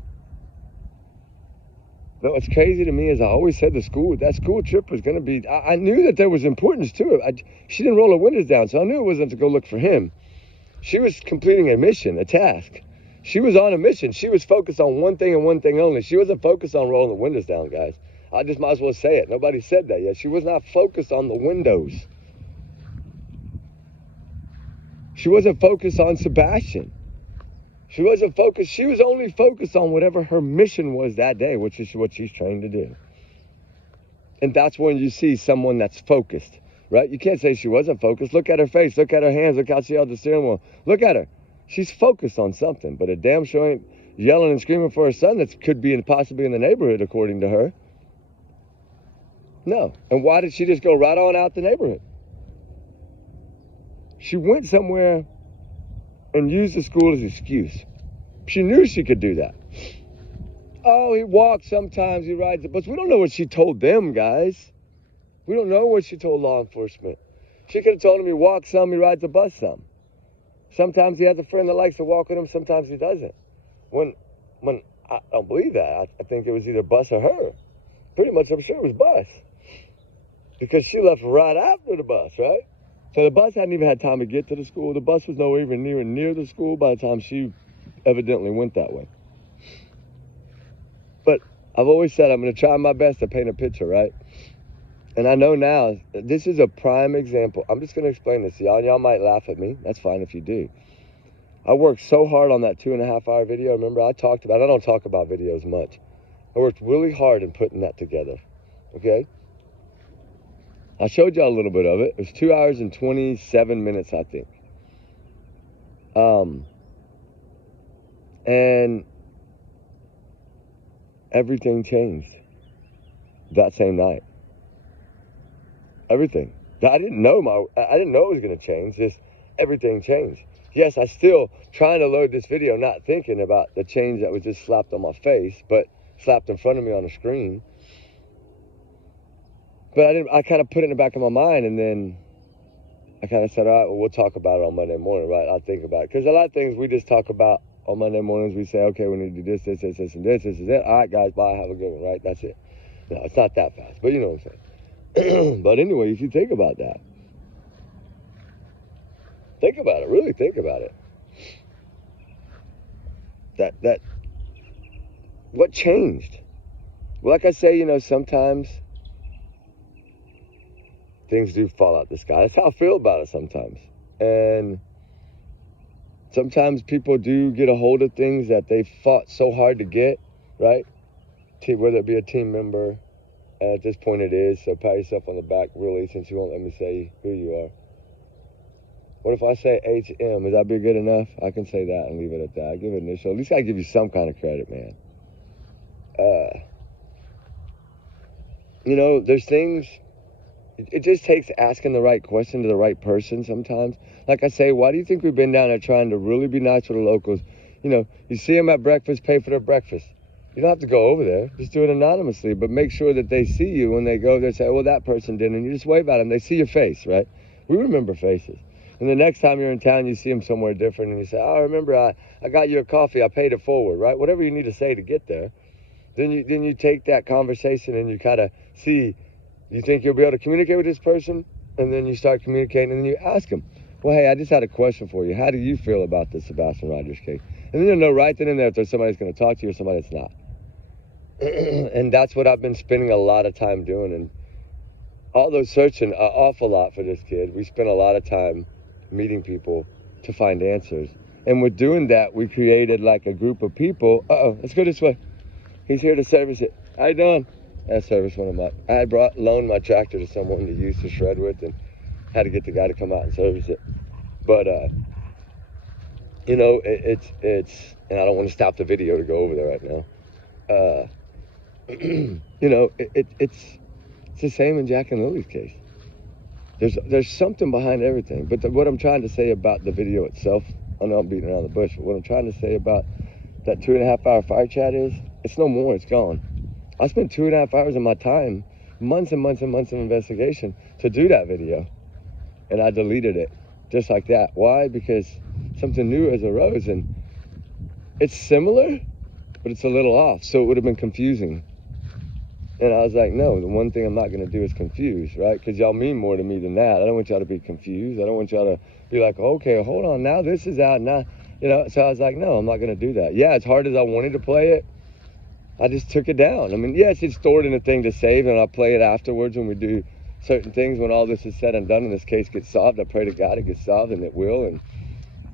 But what's crazy to me is I always said that school trip was going to be, I knew that there was importance to it. She didn't roll her windows down, so I knew it wasn't to go look for him. She was completing a mission, a task. She was on a mission. She was focused on one thing and one thing only. She wasn't focused on rolling the windows down, guys. I just might as well say it. Nobody said that yet. She was not focused on the windows. She wasn't focused on Sebastian. She wasn't focused. She was only focused on whatever her mission was that day, which is what she's trained to do. And that's when you see someone that's focused, right? You can't say she wasn't focused. Look at her face. Look at her hands. Look how she held the steering wheel. Look at her. She's focused on something, but a damn sure ain't yelling and screaming for her son that could be possibly in the neighborhood, according to her. No. And why did she just go right on out the neighborhood? She went somewhere and used the school as an excuse. She knew she could do that. Oh, he walks sometimes, he rides the bus. We don't know what she told them, guys. We don't know what she told law enforcement. She could have told him he walks some, he rides the bus some. Sometimes he has a friend that likes to walk with him, sometimes he doesn't. When I don't believe that. I think it was either bus or her. Pretty much, I'm sure it was bus. Because she left right after the bus, right? So the bus hadn't even had time to get to the school. The bus was nowhere even near the school by the time she evidently went that way. But I've always said I'm going to try my best to paint a picture, right? And I know now, this is a prime example. I'm just going to explain this to y'all. Y'all might laugh at me. That's fine if you do. I worked so hard on that 2.5 hour video. Remember, I don't talk about videos much. I worked really hard in putting that together, okay? I showed y'all a little bit of it. It was 2 hours and 27 minutes, I think. And everything changed that same night. Everything. I didn't know it was going to change. Just everything changed. Yes, I still trying to load this video, not thinking about the change that was just slapped on my face, but slapped in front of me on the screen. But I kind of put it in the back of my mind, and then I kind of said, all right, well, we'll talk about it on Monday morning, right? I'll think about it. Because a lot of things we just talk about on Monday mornings. We say, okay, we need to do this, and this is it. All right, guys, bye, have a good one, right? That's it. No, it's not that fast, but you know what I'm saying. But anyway, if you think about that, think about it, really think about it. That what changed? Well, like I say, you know, sometimes things do fall out the sky. That's how I feel about it sometimes. And sometimes people do get a hold of things that they fought so hard to get, right? Whether it be a team member, and at this point it is, so pat yourself on the back, really, since you won't let me say who you are. What if I say HM? Would that be good enough? I can say that and leave it at that. I give it initial. At least I give you some kind of credit, man. You know, there's things, it just takes asking the right question to the right person sometimes. Like I say, why do you think we've been down there trying to really be nice to the locals? You know, you see them at breakfast, pay for their breakfast. You don't have to go over there. Just do it anonymously, but make sure that they see you when they go there. Say, well, that person didn't, and you just wave at them. They see your face, right? We remember faces. And the next time you're in town, you see them somewhere different, and you say, oh, remember, I got you a coffee. I paid it forward, right? Whatever you need to say to get there. Then you take that conversation and you kind of see, you think you'll be able to communicate with this person, and then you start communicating, and then you ask them, well, hey, I just had a question for you. How do you feel about the Sebastian Rogers case? And then you'll know right then and there if there's somebody that's going to talk to you or somebody that's not. And that's what I've been spending a lot of time doing. And although searching an awful lot for this kid, we spent a lot of time meeting people to find answers. And with doing that, we created like a group of people. Let's go this way. He's here to service it. How you doing? I serviced one of my, I had loaned my tractor to someone to use to shred with, and had to get the guy to come out and service it. But, you know, it's, and I don't want to stop the video to go over there right now. You know, it's the same in Jack and Lily's case. There's something behind everything. But what I'm trying to say about the video itself, I know I'm beating around the bush, but what I'm trying to say about that 2.5 hour fire chat is, it's no more, it's gone. I spent 2.5 hours of my time, months and months and months of investigation to do that video. And I deleted it just like that. Why? Because something new has arose, and it's similar, but it's a little off. So it would have been confusing. And I was like, no, the one thing I'm not going to do is confuse, right? Because y'all mean more to me than that. I don't want y'all to be confused. I don't want y'all to be like, okay, hold on, now this is out, now, you know. So I was like, no, I'm not going to do that. Yeah, as hard as I wanted to play it, I just took it down. I mean, yes, it's stored in a thing to save, and I'll play it afterwards when we do certain things. When all this is said and done and this case gets solved, I pray to God it gets solved, and it will. And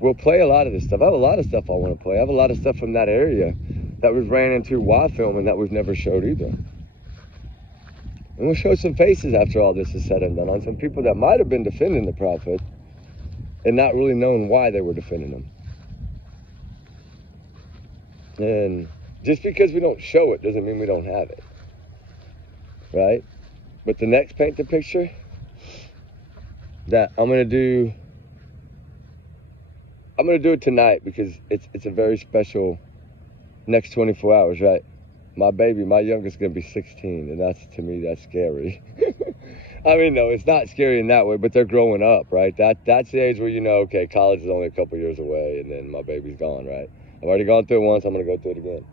we'll play a lot of this stuff. I have a lot of stuff I want to play. I have a lot of stuff from that area that we've ran into while filming that we've never showed either. And we'll show some faces after all this is said and done on some people that might have been defending the prophet and not really knowing why they were defending him. And just because we don't show it doesn't mean we don't have it, right? But the next paint the picture that I'm gonna do it tonight, because it's a very special next 24 hours, right? My baby, my youngest, gonna be 16, and that's, to me, that's scary. I mean, no, it's not scary in that way, but they're growing up, right? That's the age where you know, okay, college is only a couple years away, and then my baby's gone, right? I've already gone through it once, I'm gonna go through it again.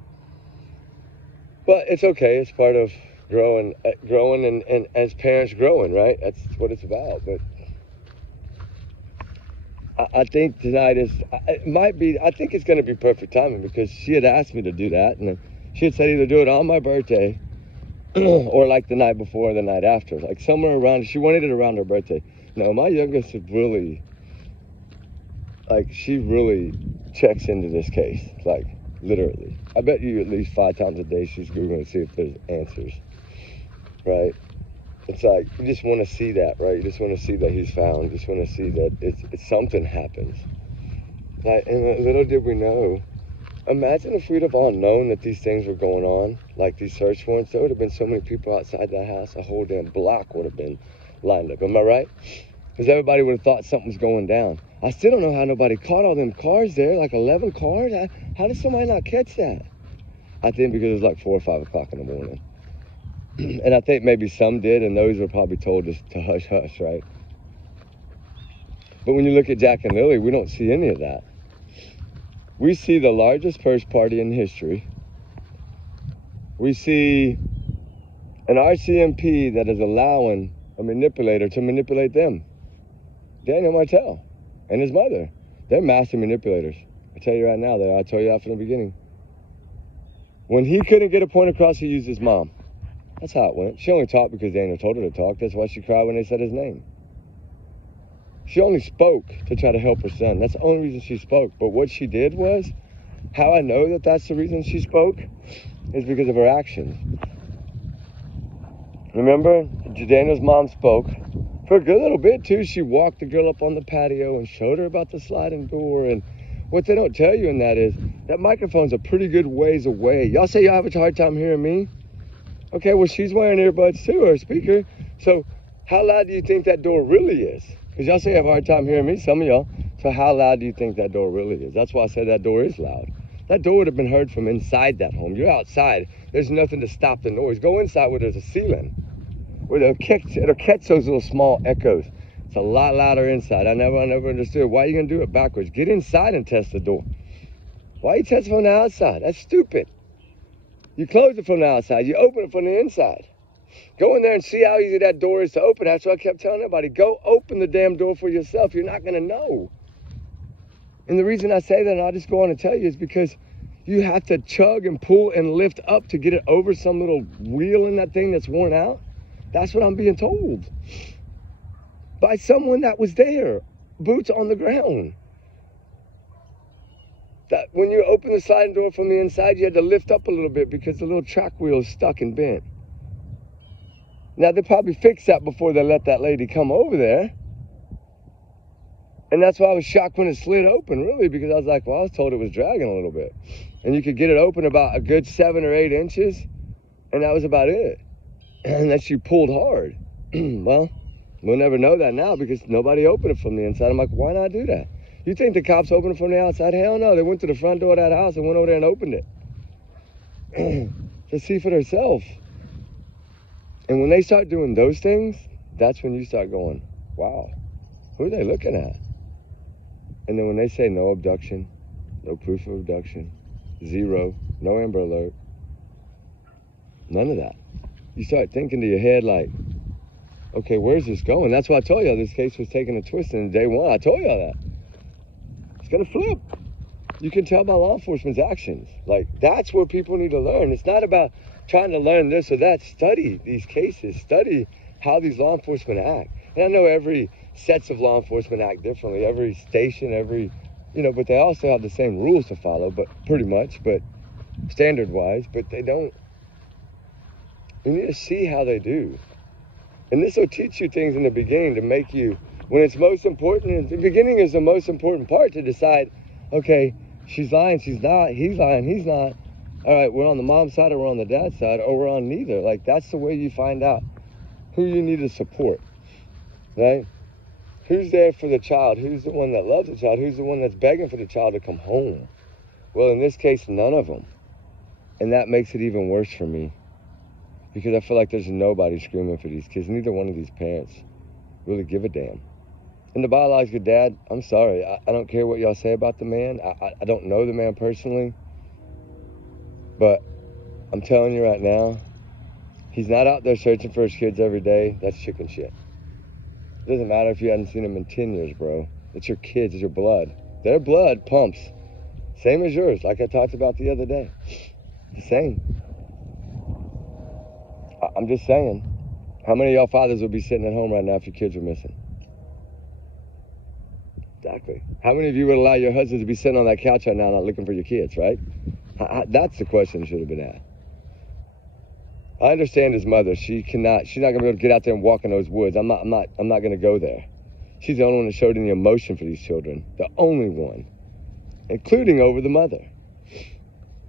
But it's okay, it's part of growing and as parents growing, right? That's what it's about. But I think tonight is, it might be, I think it's gonna be perfect timing, because she had asked me to do that, and she had said either do it on my birthday or like the night before or the night after, like somewhere around, she wanted it around her birthday. No, my youngest is really, like, she really checks into this case, like, literally. I bet you at least 5 times a day she's Googling to see if there's answers, right? It's like, you just want to see that, right? You just want to see that he's found. You just want to see that it's something happens. Like, and little did we know, imagine if we'd have all known that these things were going on, like these search warrants. There would have been so many people outside that house, a whole damn block would have been lined up. Am I right? Because everybody would have thought something was going down. I still don't know how nobody caught all them cars there, like 11 cars. How did somebody not catch that? I think because it was like 4 or 5 o'clock in the morning. And I think maybe some did, and those were probably told to hush, hush, right? But when you look at Jack and Lily, we don't see any of that. We see the largest purse party in history. We see an RCMP that is allowing a manipulator to manipulate them. Daniel Martell and his mother. They're master manipulators. I tell you right now, I told you that from the beginning. When he couldn't get a point across, he used his mom. That's how it went. She only talked because Daniel told her to talk. That's why she cried when they said his name. She only spoke to try to help her son. That's the only reason she spoke. But what she did was, how I know that that's the reason she spoke, is because of her actions. Remember, Daniel's mom spoke. For a good little bit, too, she walked the girl up on the patio and showed her about the sliding door. And what they don't tell you in that is, that microphone's a pretty good ways away. Y'all say y'all have a hard time hearing me? Okay, well, she's wearing earbuds, too, or a speaker. So how loud do you think that door really is? Because y'all say you have a hard time hearing me, some of y'all. So how loud do you think that door really is? That's why I said that door is loud. That door would have been heard from inside that home. You're outside. There's nothing to stop the noise. Go inside where there's a ceiling, where it'll catch those little small echoes. It's a lot louder inside. I never understood. Why are you going to do it backwards? Get inside and test the door. Why are you testing from the outside? That's stupid. You close it from the outside. You open it from the inside. Go in there and see how easy that door is to open. That's what I kept telling everybody. Go open the damn door for yourself. You're not going to know. And the reason I say that, and I'll just go on and tell you, is because you have to chug and pull and lift up to get it over some little wheel in that thing that's worn out. That's what I'm being told. By someone that was there. Boots on the ground. That when you open the sliding door from the inside, you had to lift up a little bit because the little track wheel is stuck and bent. Now, they probably fixed that before they let that lady come over there. And that's why I was shocked when it slid open, really, because I was like, well, I was told it was dragging a little bit. And you could get it open about a good 7 or 8 inches, and that was about it. And that she pulled hard. Well, we'll never know that now because nobody opened it from the inside. I'm like, why not do that? You think the cops opened it from the outside? Hell no. They went to the front door of that house and went over there and opened it to see for themselves. And when they start doing those things, that's when you start going, wow, who are they looking at? And then when they say no abduction, no proof of abduction, 0, no Amber Alert, none of that. You start thinking to your head like, okay, where's this going? That's why I told y'all this case was taking a twist in day 1. I told y'all that. It's gonna flip. You can tell by law enforcement's actions. Like, that's where people need to learn. It's not about trying to learn this or that. Study these cases. Study how these law enforcement act. And I know every sets of law enforcement act differently. Every station, but they also have the same rules to follow, but pretty much, but standard-wise, but they don't. You need to see how they do. And this will teach you things in the beginning to make you, when it's most important, the beginning is the most important part to decide, okay, she's lying, she's not, he's lying, he's not. All right, we're on the mom's side or we're on the dad's side or we're on neither. Like, that's the way you find out who you need to support, right? Who's there for the child? Who's the one that loves the child? Who's the one that's begging for the child to come home? Well, in this case, none of them. And that makes it even worse for me because I feel like there's nobody screaming for these kids. Neither one of these parents really give a damn. And the biological dad, I'm sorry. I don't care what y'all say about the man. I don't know the man personally. But I'm telling you right now, he's not out there searching for his kids every day. That's chicken shit. It doesn't matter if you hadn't seen them in 10 years, bro. It's your kids, it's your blood. Their blood pumps. Same as yours, like I talked about the other day. The same. I'm just saying, how many of y'all fathers would be sitting at home right now if your kids were missing? Exactly. How many of you would allow your husbands to be sitting on that couch right now not looking for your kids, right? That's the question that should have been asked. I understand his mother. She's not gonna be able to get out there and walk in those woods. I'm not gonna go there. She's the only one that showed any emotion for these children. The only one. Including over the mother.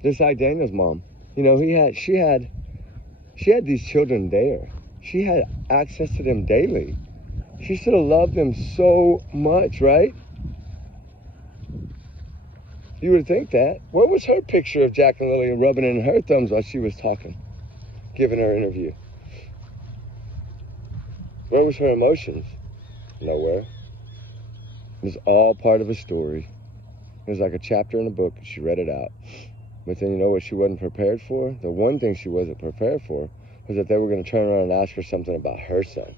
Just like Daniel's mom. You know, she had these children there. She had access to them daily. She should have loved them so much, right? You would think that. Where was her picture of Jack and Lily rubbing in her thumbs while she was talking, giving her interview? Where was her emotions? Nowhere. It was all part of a story. It was like a chapter in a book. She read it out. But then you know what she wasn't prepared for? The one thing she wasn't prepared for was that they were going to turn around and ask her something about her son,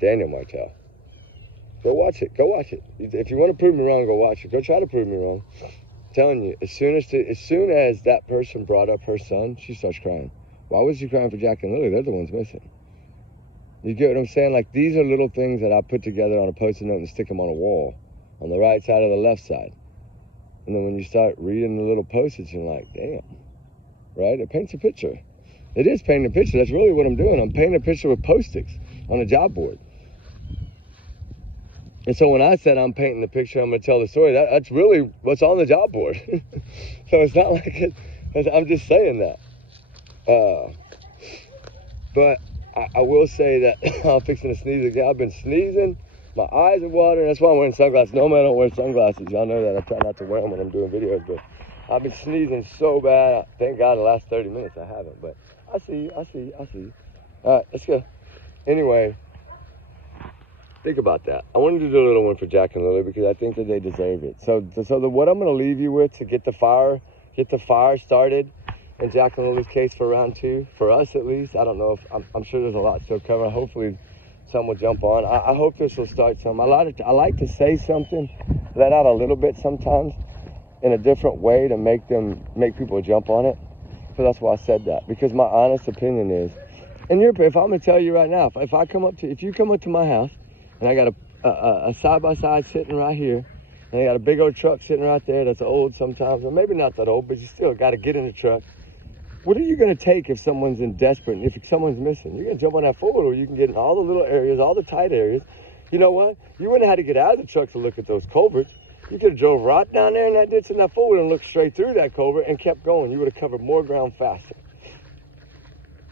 Daniel Martell. Go watch it. Go watch it. If you want to prove me wrong, go watch it. Go try to prove me wrong. I'm telling you, as soon as that person brought up her son, she starts crying. Why was she crying for Jack and Lily? They're the ones missing. You get what I'm saying? Like, these are little things that I put together on a Post-it note and stick them on a wall, on the right side or the left side. And then when you start reading the little Post-its, you're like, damn, right? It paints a picture. It is painting a picture. That's really what I'm doing. I'm painting a picture with Post-its on a job board. And so when I said I'm painting the picture, I'm going to tell the story, that's really what's on the job board. So it's not like I'm just saying that. But I will say that I'm fixing to sneeze again. I've been sneezing. My eyes are watering. That's why I'm wearing sunglasses. Normally I don't wear sunglasses. Y'all know that. I try not to wear them when I'm doing videos. But I've been sneezing so bad. Thank God the last 30 minutes I haven't. But I see you. All right, let's go. Anyway, think about that. I wanted to do a little one for Jack and Lily because I think that they deserve it. So what I'm going to leave you with to get the fire started in Jack and Lily's case for round 2, for us at least. I don't know if, I'm sure there's a lot still coming. Hopefully some will jump on. I hope this will start some. I like to say something, let out a little bit sometimes in a different way to make people jump on it. So that's why I said that, because my honest opinion is, and if I'm going to tell you right now, if you come up to my house and I got a side-by-side sitting right here, And they got a big old truck sitting right there that's old sometimes, or maybe not that old, but you still got to get in the truck. What are you going to take if someone's in desperate, and if someone's missing? You're going to jump on that four-wheeler. You can get in all the little areas, all the tight areas. You know what? You wouldn't have had to get out of the truck to look at those culverts. You could have drove right down there in that ditch in that four-wheeler and looked straight through that culvert and kept going. You would have covered more ground faster.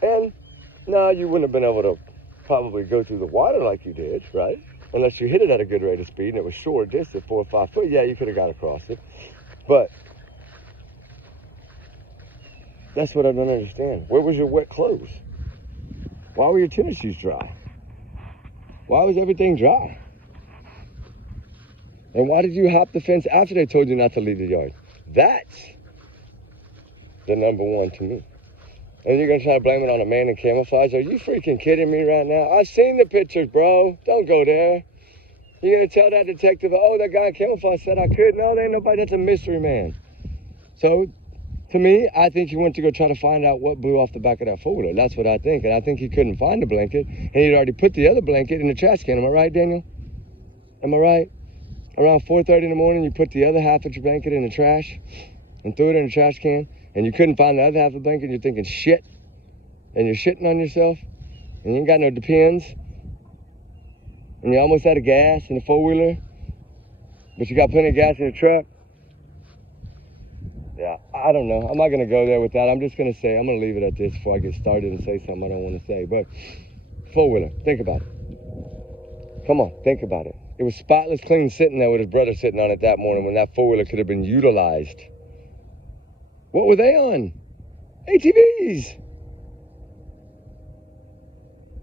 And no, you wouldn't have been able to probably go through the water like you did, right? Unless you hit it at a good rate of speed and it was short distance, 4 or 5 foot. Yeah, you could have got across it. But that's what I don't understand. Where was your wet clothes? Why were your tennis shoes dry? Why was everything dry? And why did you hop the fence after they told you not to leave the yard? That's the number one to me. And you're going to try to blame it on a man in camouflage? Are you freaking kidding me right now? I've seen the pictures, bro. Don't go there. You're going to tell that detective, oh, that guy in camouflage said I could? No, there ain't nobody. That's a mystery man. So, to me, I think he went to go try to find out what blew off the back of that four-wheeler. That's what I think. And I think he couldn't find the blanket. And he'd already put the other blanket in the trash can. Am I right, Daniel? Am I right? Around 4:30 in the morning, you put the other half of your blanket in the trash and threw it in the trash can. And you couldn't find the other half of the blanket. And you're thinking, shit. And you're shitting on yourself. And you ain't got no Depends. And you're almost out of gas in the four-wheeler. But you got plenty of gas in the truck. Yeah, I don't know. I'm not going to go there with that. I'm just going to say, I'm going to leave it at this before I get started and say something I don't want to say. But four-wheeler, think about it. Come on, think about it. It was spotless clean sitting there with his brother sitting on it that morning when that four-wheeler could have been utilized. What were they on? ATVs.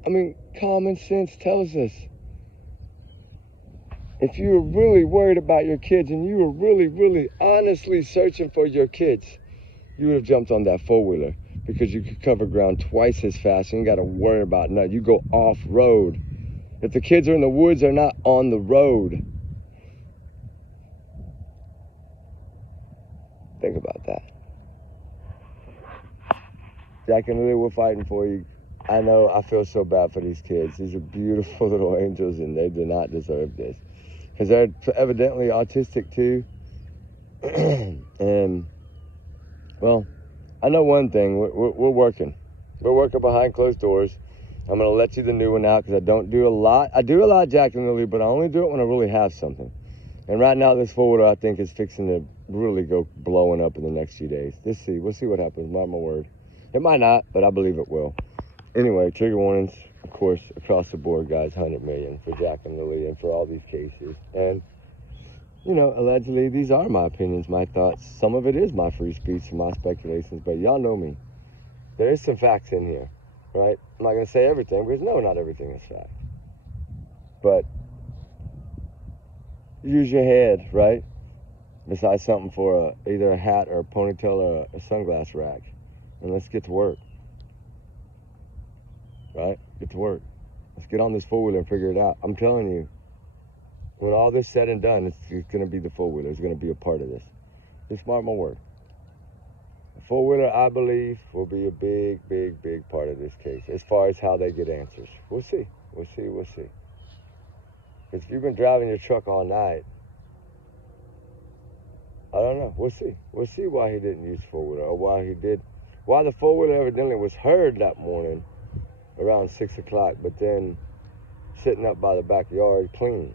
I mean, common sense tells us if you were really worried about your kids and you were really, really honestly searching for your kids, you would have jumped on that four-wheeler because you could cover ground twice as fast. You ain't got to worry about nothing. You go off-road. If the kids are in the woods, they're not on the road. Think about that. Jack and Lily, we're fighting for you. I know, I feel so bad for these kids. These are beautiful little angels, and they do not deserve this. Because they're evidently autistic, too. And, well, I know one thing. We're working. We're working behind closed doors. I'm going to let you the new one out because I don't do a lot. I do a lot of Jack and Lily, but I only do it when I really have something. And right now, this four-wheeler, I think, is fixing to really go blowing up in the next few days. Let's see. We'll see what happens. Mark my word. It might not, but I believe it will. Anyway, trigger warnings, of course, across the board, guys, 100 million for Jack and Lily and for all these cases. And, you know, allegedly, these are my opinions, my thoughts. Some of it is my free speech and my speculations, but y'all know me. There is some facts in here, right? I'm not going to say everything because, no, not everything is fact. But use your head, right? Besides something for either a hat or a ponytail or a sunglass rack. And let's get to work. Right? Get to work. Let's get on this four-wheeler and figure it out. I'm telling you, when all this said and done, it's going to be the four-wheeler. It's going to be a part of this. Just mark my word. The four-wheeler, I believe, will be a big, big, big part of this case as far as how they get answers. We'll see. We'll see. We'll see. Because if you've been driving your truck all night, I don't know. We'll see. We'll see why he didn't use four-wheeler or why he did. Why the four-wheeler evidently was heard that morning around 6 o'clock, but then sitting up by the backyard clean.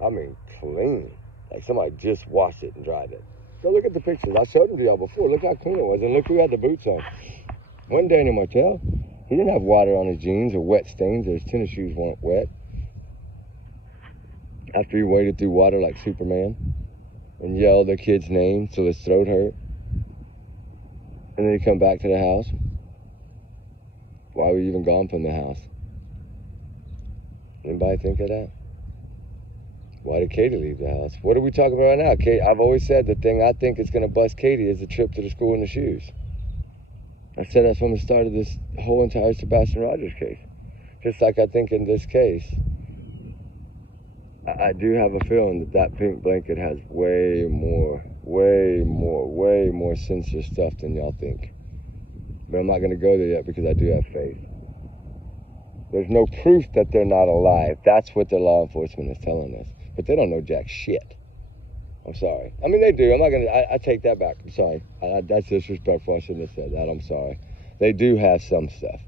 I mean, clean. Like somebody just washed it and dried it. Go look at the pictures. I showed them to y'all before. Look how clean it was. And look who had the boots on. One Daniel Martell, he didn't have water on his jeans or wet stains or his tennis shoes weren't wet. After he waded through water like Superman and yelled the kid's name till his throat hurt. And then he come back to the house. Why were you even gone from the house? Anybody think of that? Why did Katie leave the house? What are we talking about right now? Kate, I've always said the thing I think is going to bust Katie is the trip to the school in the shoes. I said that from the start of this whole entire Sebastian Rogers case. Just like I think in this case, I do have a feeling that that pink blanket has way more sinister stuff than y'all think. But I'm not going to go there yet because I do have faith. There's no proof that they're not alive. That's what the law enforcement is telling us. But they don't know jack shit. I'm sorry. I mean, they do. I'm not going to, I take that back. I'm sorry. That's disrespectful. I shouldn't have said that. I'm sorry. They do have some stuff,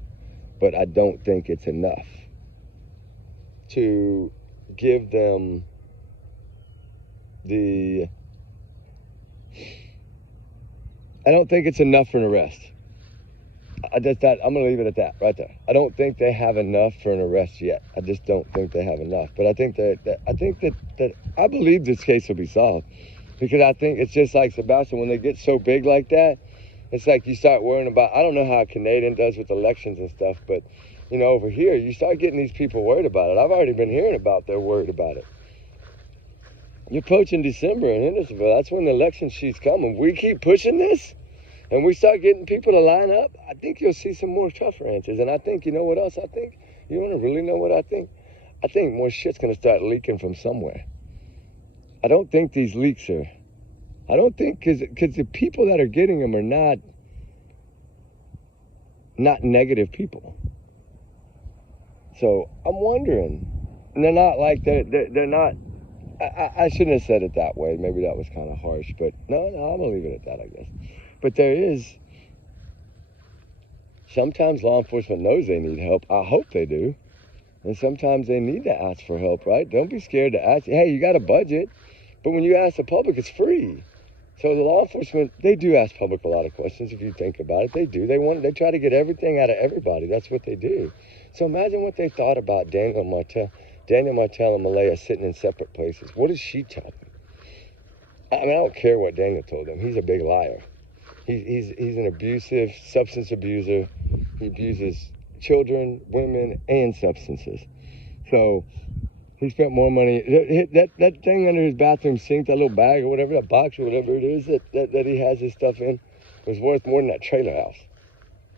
but I don't think it's enough to give them I don't think it's enough for an arrest. I'm going to leave it at that right there. I don't think they have enough for an arrest yet. I just don't think they have enough. But I think that I believe this case will be solved, because I think it's just like Sebastian, when they get so big like that, it's like you start worrying about, I don't know how a Canadian does with elections and stuff, but you know, over here, you start getting these people worried about it. I've already been hearing about they're worried about it. You're approaching December in Hendersonville. That's when the election sheet's coming. We keep pushing this, and we start getting people to line up, I think you'll see some more tough ranches. And I think, you know what else I think? You want to really know what I think? I think more shit's going to start leaking from somewhere. I don't think these leaks are, I don't think, because the people that are getting them are not negative people. So I'm wondering, and they're not like, they're not, I shouldn't have said it that way. Maybe that was kind of harsh, but no, I'm going to leave it at that, I guess. But there is, sometimes law enforcement knows they need help. I hope they do. And sometimes they need to ask for help, right? Don't be scared to ask. Hey, you got a budget, but when you ask the public, it's free. So the law enforcement, they do ask public a lot of questions if you think about it. They do. They try to get everything out of everybody. That's what they do. So imagine what they thought about Daniel Martel and Malaya sitting in separate places. What does she tell them? I mean, I don't care what Daniel told them. He's a big liar. He's an abusive substance abuser. He abuses children, women, and substances. So he spent more money. That thing under his bathroom sink, that little bag or whatever, that box or whatever it is that he has his stuff in, was worth more than that trailer house.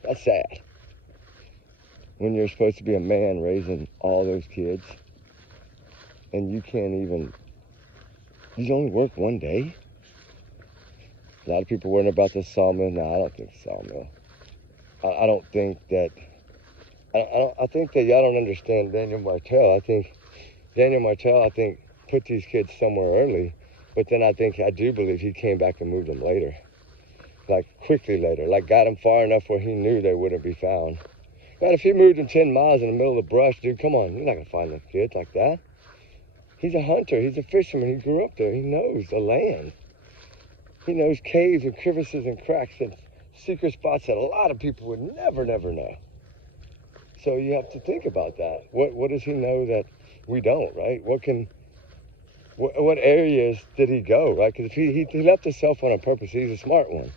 That's sad. When you're supposed to be a man raising all those kids, and you can't even, you only work one day? A lot of people worrying about the sawmill. No, I don't think sawmill. I don't think that, I think that y'all don't understand Daniel Martel. I think Daniel Martel, put these kids somewhere early, but then I do believe he came back and moved them later. Like quickly later, like got them far enough where he knew they wouldn't be found. But if he moved them 10 miles in the middle of the brush, dude, come on, you're not gonna find those kids like that. He's a hunter, he's a fisherman, he grew up there, he knows the land. He knows caves and crevices and cracks and secret spots that a lot of people would never know. So you have to think about that. What does he know that we don't, right? What areas did he go, right? Because if he left his cell phone on purpose, he's a smart one.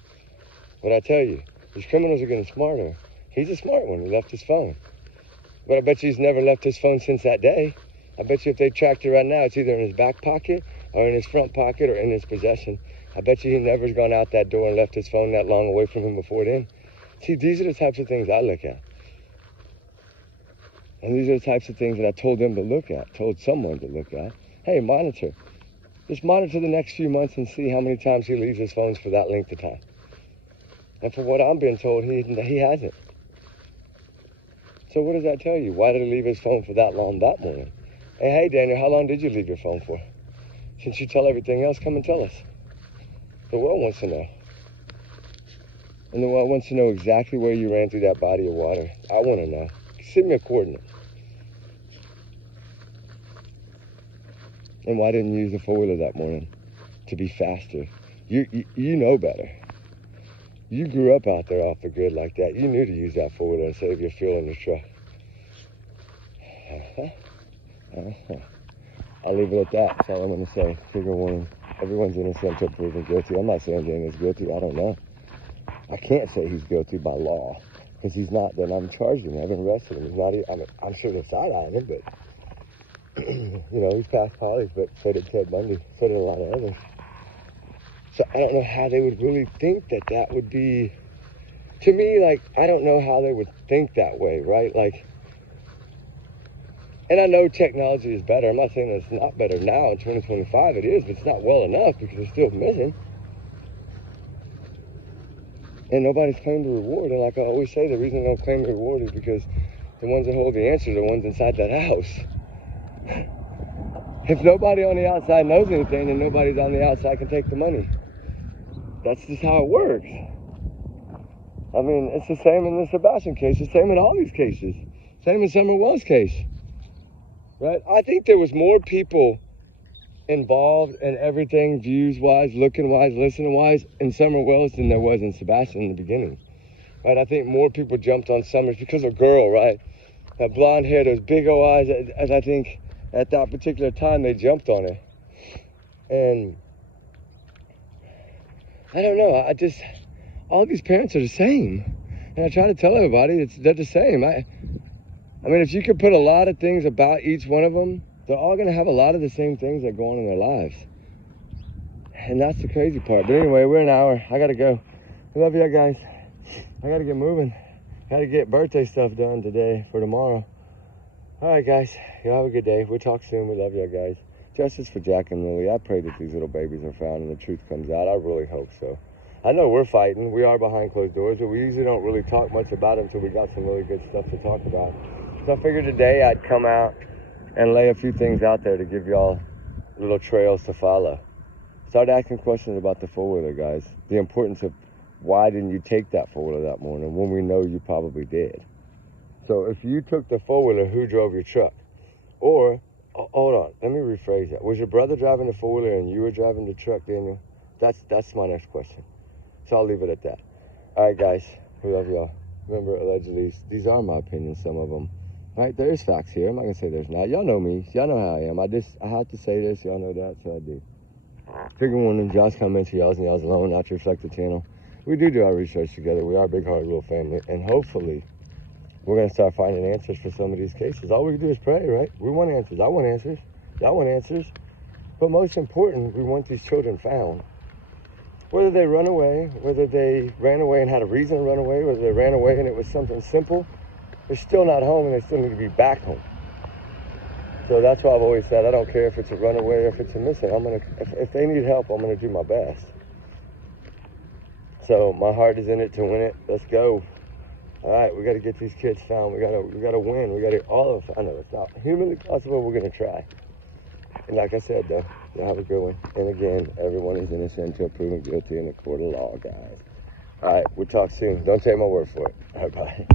But I tell you, these criminals are getting smarter. He's a smart one, he left his phone. But I bet you he's never left his phone since that day. I bet you if they tracked it right now, it's either in his back pocket or in his front pocket or in his possession. I bet you he never's gone out that door and left his phone that long away from him before then. See, these are the types of things I look at. And these are the types of things that I told them to look at, told someone to look at. Hey, monitor. Just monitor the next few months and see how many times he leaves his phones for that length of time. And for what I'm being told, he hasn't. So what does that tell you? Why did he leave his phone for that long that morning? Hey, Daniel, how long did you leave your phone for? Since you tell everything else, come and tell us. The world wants to know. And the world wants to know exactly where you ran through that body of water. I want to know. Send me a coordinate. And why didn't you use the four-wheeler that morning to be faster? You know better. You grew up out there off the grid like that. You knew to use that four-wheeler and save your fuel in your truck. I'll leave it at that. That's all I'm going to say. Trigger warning. Everyone's innocent until proven guilty. I'm not saying Daniel's guilty. I don't know. I can't say he's guilty by law because he's not. Then I'm charged him. I haven't arrested him. He's not. I'm sure they're side-eyeing him, but he's past college. But so did Ted Bundy. So did a lot of others. So I don't know how they would really think that would be. To me, like, I don't know how they would think that way, right? Like, and I know technology is better. I'm not saying that it's not better now in 2025. It is, but it's not well enough because it's still missing. And nobody's claimed the reward. And like I always say, the reason they don't claim the reward is because the ones that hold the answer are the ones inside that house. If nobody on the outside knows anything, then nobody's on the outside can take the money. That's just how it works. I mean, it's the same in the Sebastian case, the same in all these cases, same in Summer Wells' case, right? I think there was more people involved in everything, views-wise, looking-wise, listening-wise, in Summer Wells than there was in Sebastian in the beginning, right? I think more people jumped on Summers because of girl, right? That blonde hair, those big old eyes, and I think at that particular time they jumped on it. And I don't know, all these parents are the same. And I try to tell everybody they're the same. I mean, if you could put a lot of things about each one of them, they're all going to have a lot of the same things that go on in their lives. And that's the crazy part. But anyway, we're an hour. I got to go. I love you guys. I got to get moving. Got to get birthday stuff done today for tomorrow. All right, guys. Y'all have a good day. We'll talk soon. We love you guys. Justice for Jack and Lily. I pray that these little babies are found and the truth comes out. I really hope so. I know we're fighting. We are behind closed doors, but we usually don't really talk much about it until we got some really good stuff to talk about. So I figured today I'd come out and lay a few things out there to give y'all little trails to follow. Start asking questions about the four-wheeler, guys. The importance of why didn't you take that four-wheeler that morning when we know you probably did. So if you took the four-wheeler, who drove your truck? Or, hold on, let me rephrase that. Was your brother driving the four-wheeler and you were driving the truck, Daniel? That's my next question. So I'll leave it at that. All right, guys, we love y'all. Remember, allegedly, these are my opinions, some of them. All right, there is facts here. I'm not going to say there's not. Y'all know me. Y'all know how I am. I have to say this. Y'all know that, so I do. Trigger warning, Josh comments to y'all's and y'all's alone, not to reflect the channel. We do our research together. We are a big, hard, little family. And hopefully, we're going to start finding answers for some of these cases. All we can do is pray, right? We want answers. I want answers. Y'all want answers. But most important, we want these children found. Whether they run away, whether they ran away and had a reason to run away, whether they ran away and it was something simple, they're still not home and they still need to be back home. So that's why I've always said, I don't care if it's a runaway or if it's a missing. If they need help, I'm gonna do my best. So my heart is in it to win it. Let's go. All right, we got to get these kids found. We gotta win. We got to all of them. I know it's not humanly possible. We're gonna try. And like I said, though, y'all have a good one. And again, everyone is innocent until proven guilty in the court of law, guys. All right, we'll talk soon. Don't take my word for it. All right, bye.